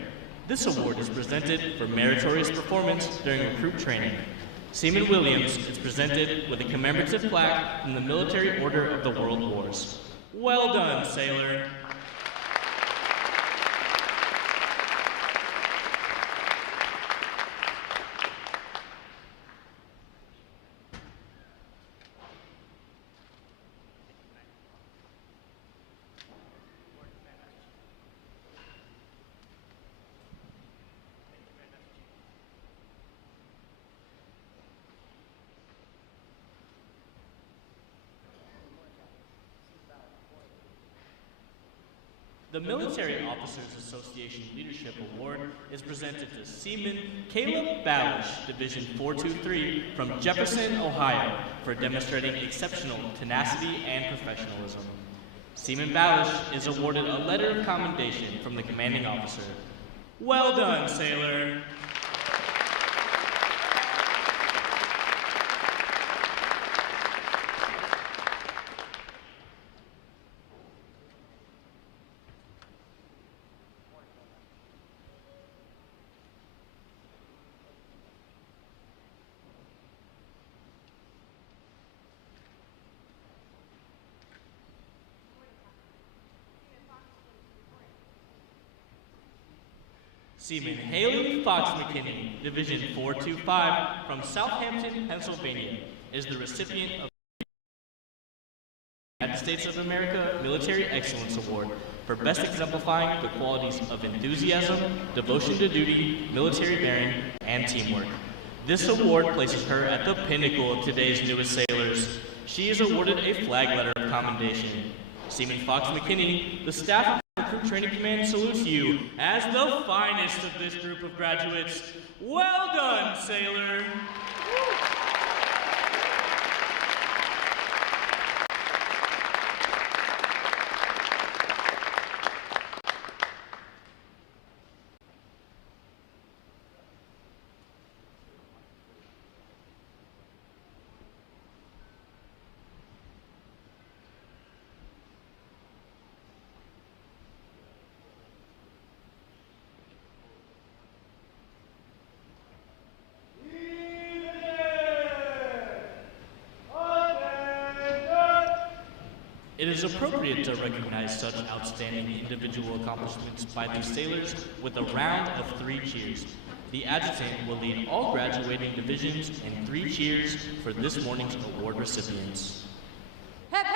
This award is presented for meritorious performance during recruit training. Seaman Williams is presented with a commemorative plaque from the Military Order of the World Wars. Well done, sailor. The Military Officers Association Leadership Award is presented to Seaman Caleb Balish, Division 423 from Jefferson, Ohio, for demonstrating exceptional tenacity and professionalism. Seaman Balish is awarded a letter of commendation from the commanding officer. Well done, sailor. Seaman Haley Fox McKinney, Division 425 from Southampton, Pennsylvania, is the recipient of the United States of America Military Excellence Award for best exemplifying the qualities of enthusiasm, devotion to duty, military bearing, and teamwork. This award places her at the pinnacle of today's newest sailors. She is awarded a flag letter of commendation. Seaman Fox McKinney, the staff of Recruit Training Command salutes you as the finest of this group of graduates. Well done, sailor. It is appropriate to recognize such outstanding individual accomplishments by these sailors with a round of 3 cheers. The adjutant will lead all graduating divisions in 3 cheers for this morning's award recipients. Hep, hep!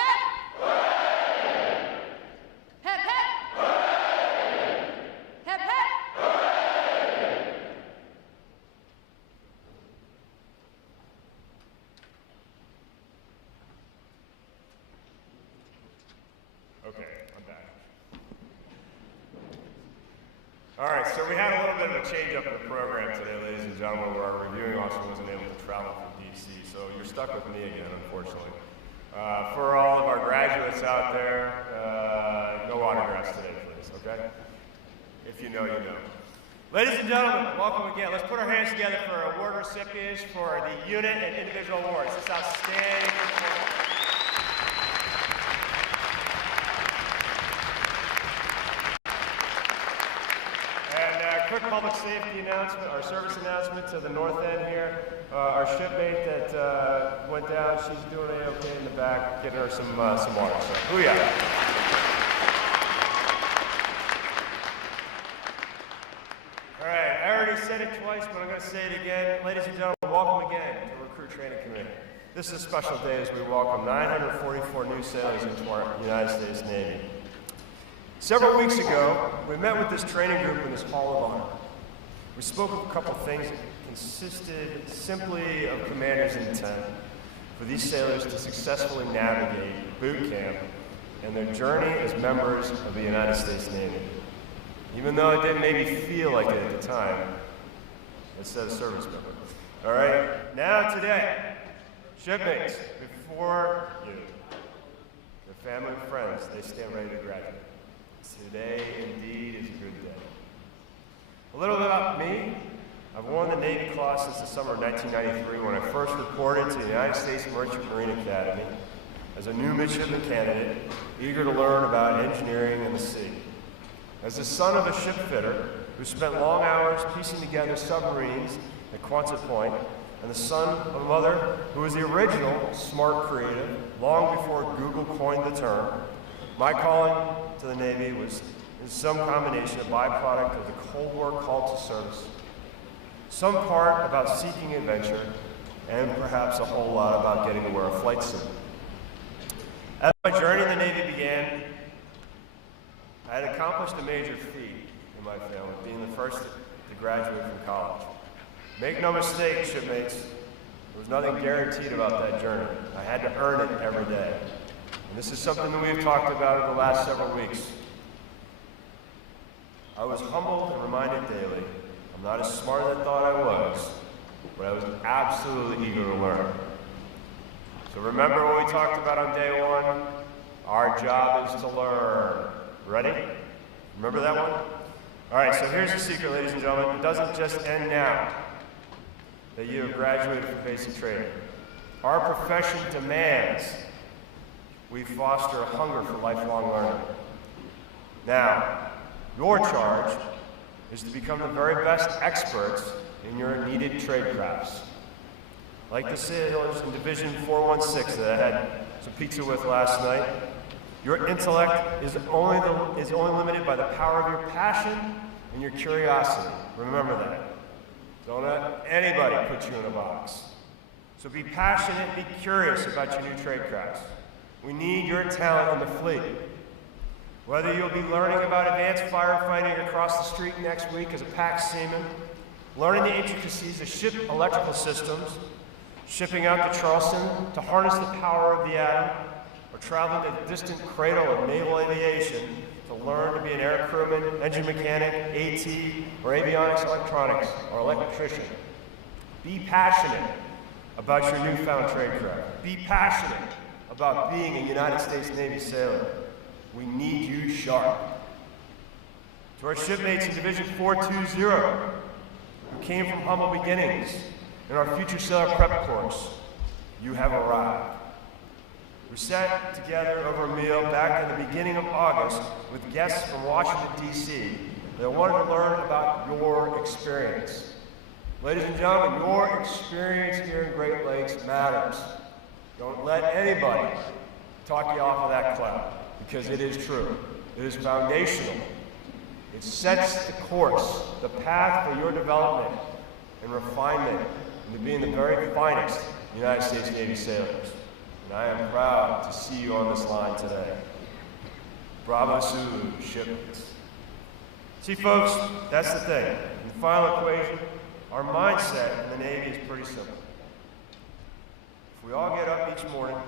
Hep, hep! Hep, hep! Okay, I'm back. All right, so we had a little bit of a change up in the program today, ladies and gentlemen, where our reviewing officer wasn't able to travel from DC, so you're stuck with me again, unfortunately. For all of our graduates out there, no autographs today, please, okay? If you know, you know. Ladies and gentlemen, welcome again. Let's put our hands together for award recipients for the unit and individual awards. This outstanding performance. Quick public safety announcement, our service announcement to the north end here. Our shipmate that went down, she's doing A-okay in the back, getting her some water. So, booyah. All right, I already said it twice, but I'm going to say it again. Ladies and gentlemen, welcome again to Recruit Training Committee. This is a special day as we welcome 944 new sailors into our United States Navy. Several weeks ago, we met with this training group in this Hall of Honor. We spoke of a couple things that consisted simply of commander's intent for these sailors to successfully navigate boot camp and their journey as members of the United States Navy. Even though it didn't maybe feel like it at the time, instead of service member. All right, now today, shipmates, before you, your family and friends, they stand ready to graduate. Today, indeed, is a good day. A little bit about me. I've worn the Navy Cross since the summer of 1993 when I first reported to the United States Merchant Marine Academy as a new midshipman candidate, eager to learn about engineering and the sea. As the son of a ship fitter who spent long hours piecing together submarines at Quonset Point, and the son of a mother who was the original smart creative long before Google coined the term, my calling to the Navy was in some combination a byproduct of the Cold War call to service. Some part about seeking adventure, and perhaps a whole lot about getting to wear a flight suit. As my journey in the Navy began, I had accomplished a major feat in my family, being the first to graduate from college. Make no mistake, shipmates, there was nothing guaranteed about that journey. I had to earn it every day. And this is something that we've talked about in the last several weeks. I was humbled and reminded daily, I'm not as smart as I thought I was, but I was absolutely eager to learn. So remember what we talked about on day one? Our job is to learn. Ready? Remember that one? All right, so here's the secret, ladies and gentlemen. It doesn't just end now that you have graduated from basic training. Our profession demands we foster a hunger for lifelong learning. Now, your charge is to become the very best experts in your needed trade crafts. Like the sailors in Division 416 that I had some pizza with last night, your intellect is only limited by the power of your passion and your curiosity. Remember that. Don't let anybody put you in a box. So be passionate, be curious about your new trade crafts. We need your talent in the fleet. Whether you'll be learning about advanced firefighting across the street next week as a pack seaman, learning the intricacies of ship electrical systems, shipping out to Charleston to harness the power of the atom, or traveling to the distant cradle of naval aviation to learn to be an air crewman, engine mechanic, AT, or avionics electronics, or electrician. Be passionate about your newfound trade craft. Be passionate about being a United States Navy sailor. We need you sharp. To our shipmates in Division 420, who came from humble beginnings in our future sailor prep course, you have arrived. We sat together over a meal back in the beginning of August with guests from Washington, D.C. that wanted to learn about your experience. Ladies and gentlemen, your experience here in Great Lakes matters. Don't let anybody talk you off of that cloud, because it is true. It is foundational. It sets the course, the path for your development and refinement into being the very finest United States Navy sailors. And I am proud to see you on this line today. Bravo Sulu, shipmates. See, folks, that's the thing. In the final equation, our mindset in the Navy is pretty simple. If we all get up each morning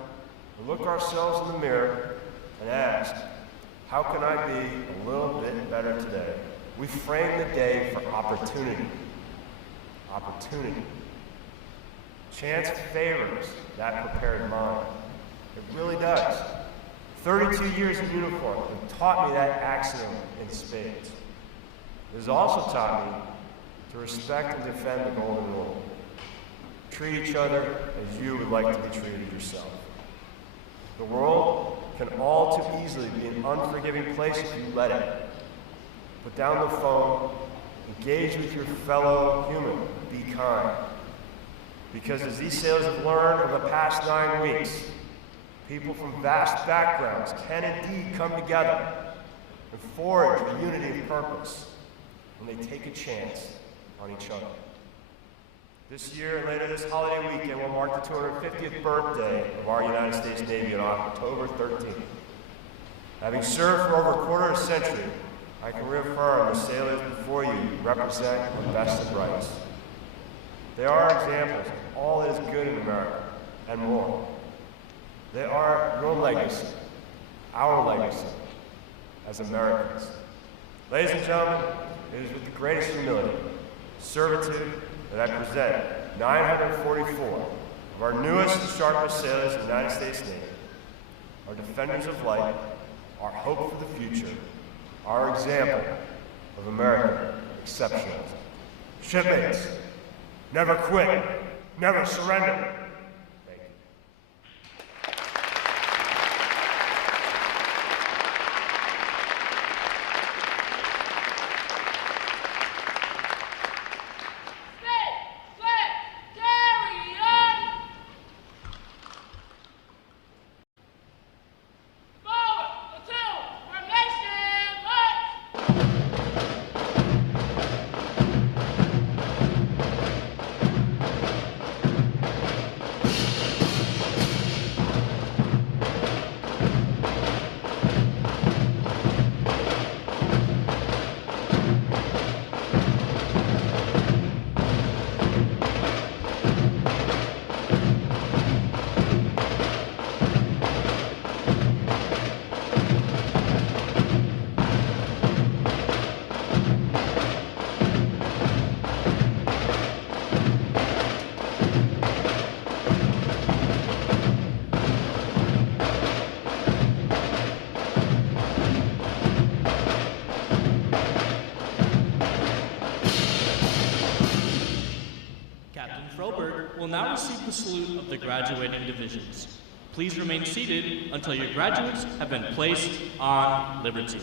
and look ourselves in the mirror and ask, how can I be a little bit better today? We frame the day for opportunity. Opportunity. Chance favors that prepared mind. It really does. 32 years in uniform have taught me that axiom in spades. It has also taught me to respect and defend the golden rule. Treat each other as you would like to be treated yourself. The world can all too easily be an unforgiving place if you let it. Put down the phone, engage with your fellow human, be kind. Because as these sailors have learned over the past 9 weeks, people from vast backgrounds can indeed come together and forge a unity of purpose when they take a chance on each other. This year and later this holiday weekend will mark the 250th birthday of our United States Navy on October 13th. Having served for over a quarter of a century, I can reaffirm the sailors before you represent the best and brightest. They are examples of all that is good in America and more. They are your legacy, our legacy as Americans. Ladies and gentlemen, it is with the greatest humility, servitude, that I present 944 of our newest and sharpest sailors in the United States Navy, our defenders of light, our hope for the future, our example of American exceptionalism. Shipmates, never quit, never surrender. Thank you. Will now receive the salute of the graduating divisions. Please remain seated until your graduates have been placed on liberty.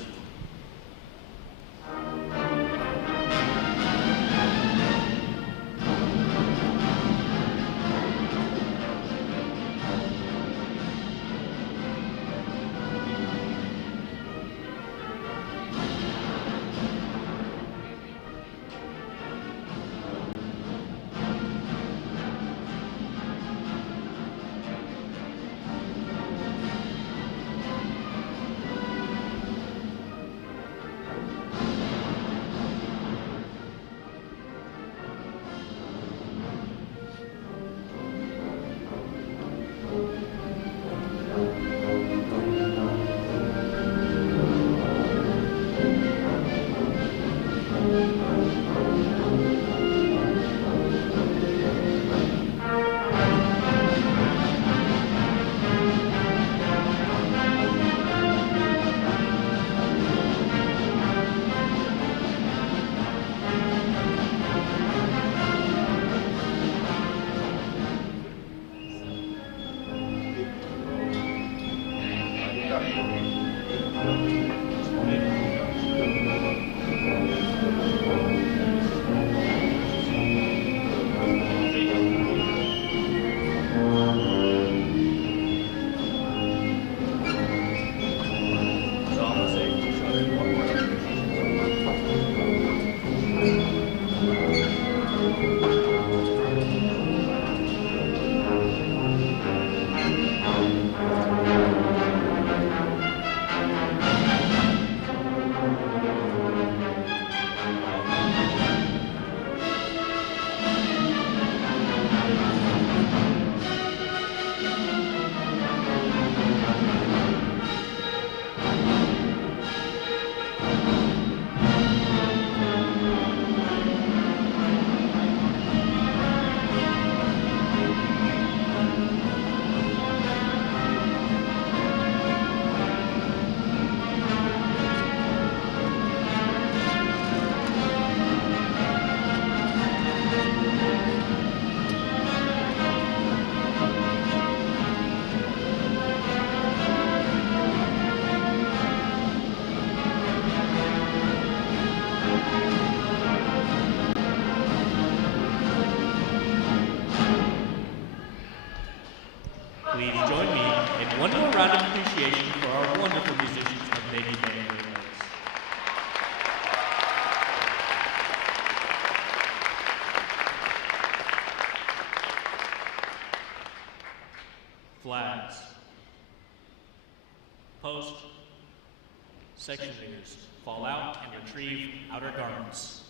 Section leaders, fall out and retrieve outer garments.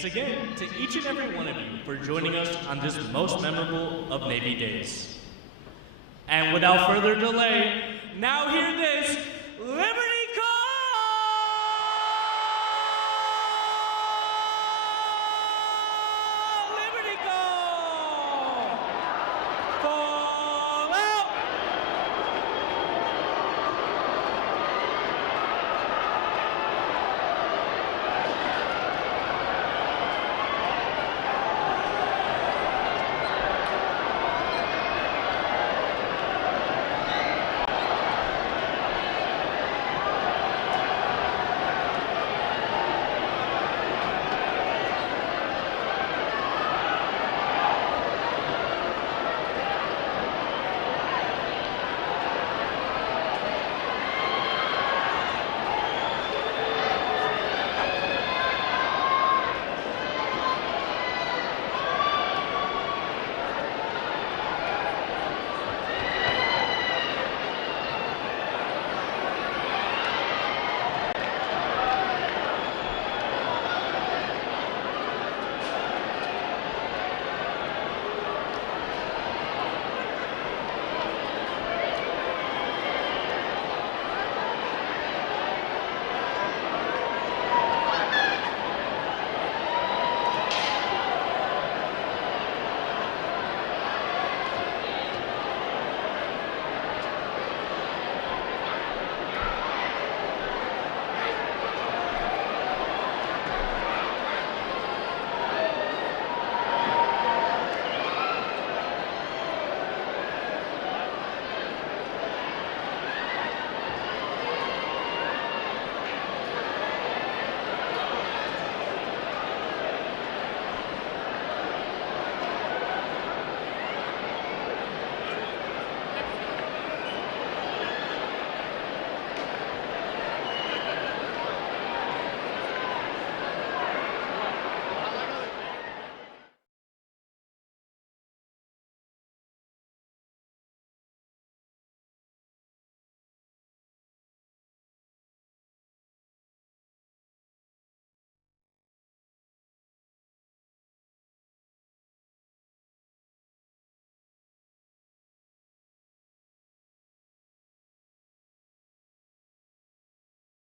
Thanks again to each and every one of you for joining us on this most memorable of Navy days. And without further delay, now hear this, Liberty!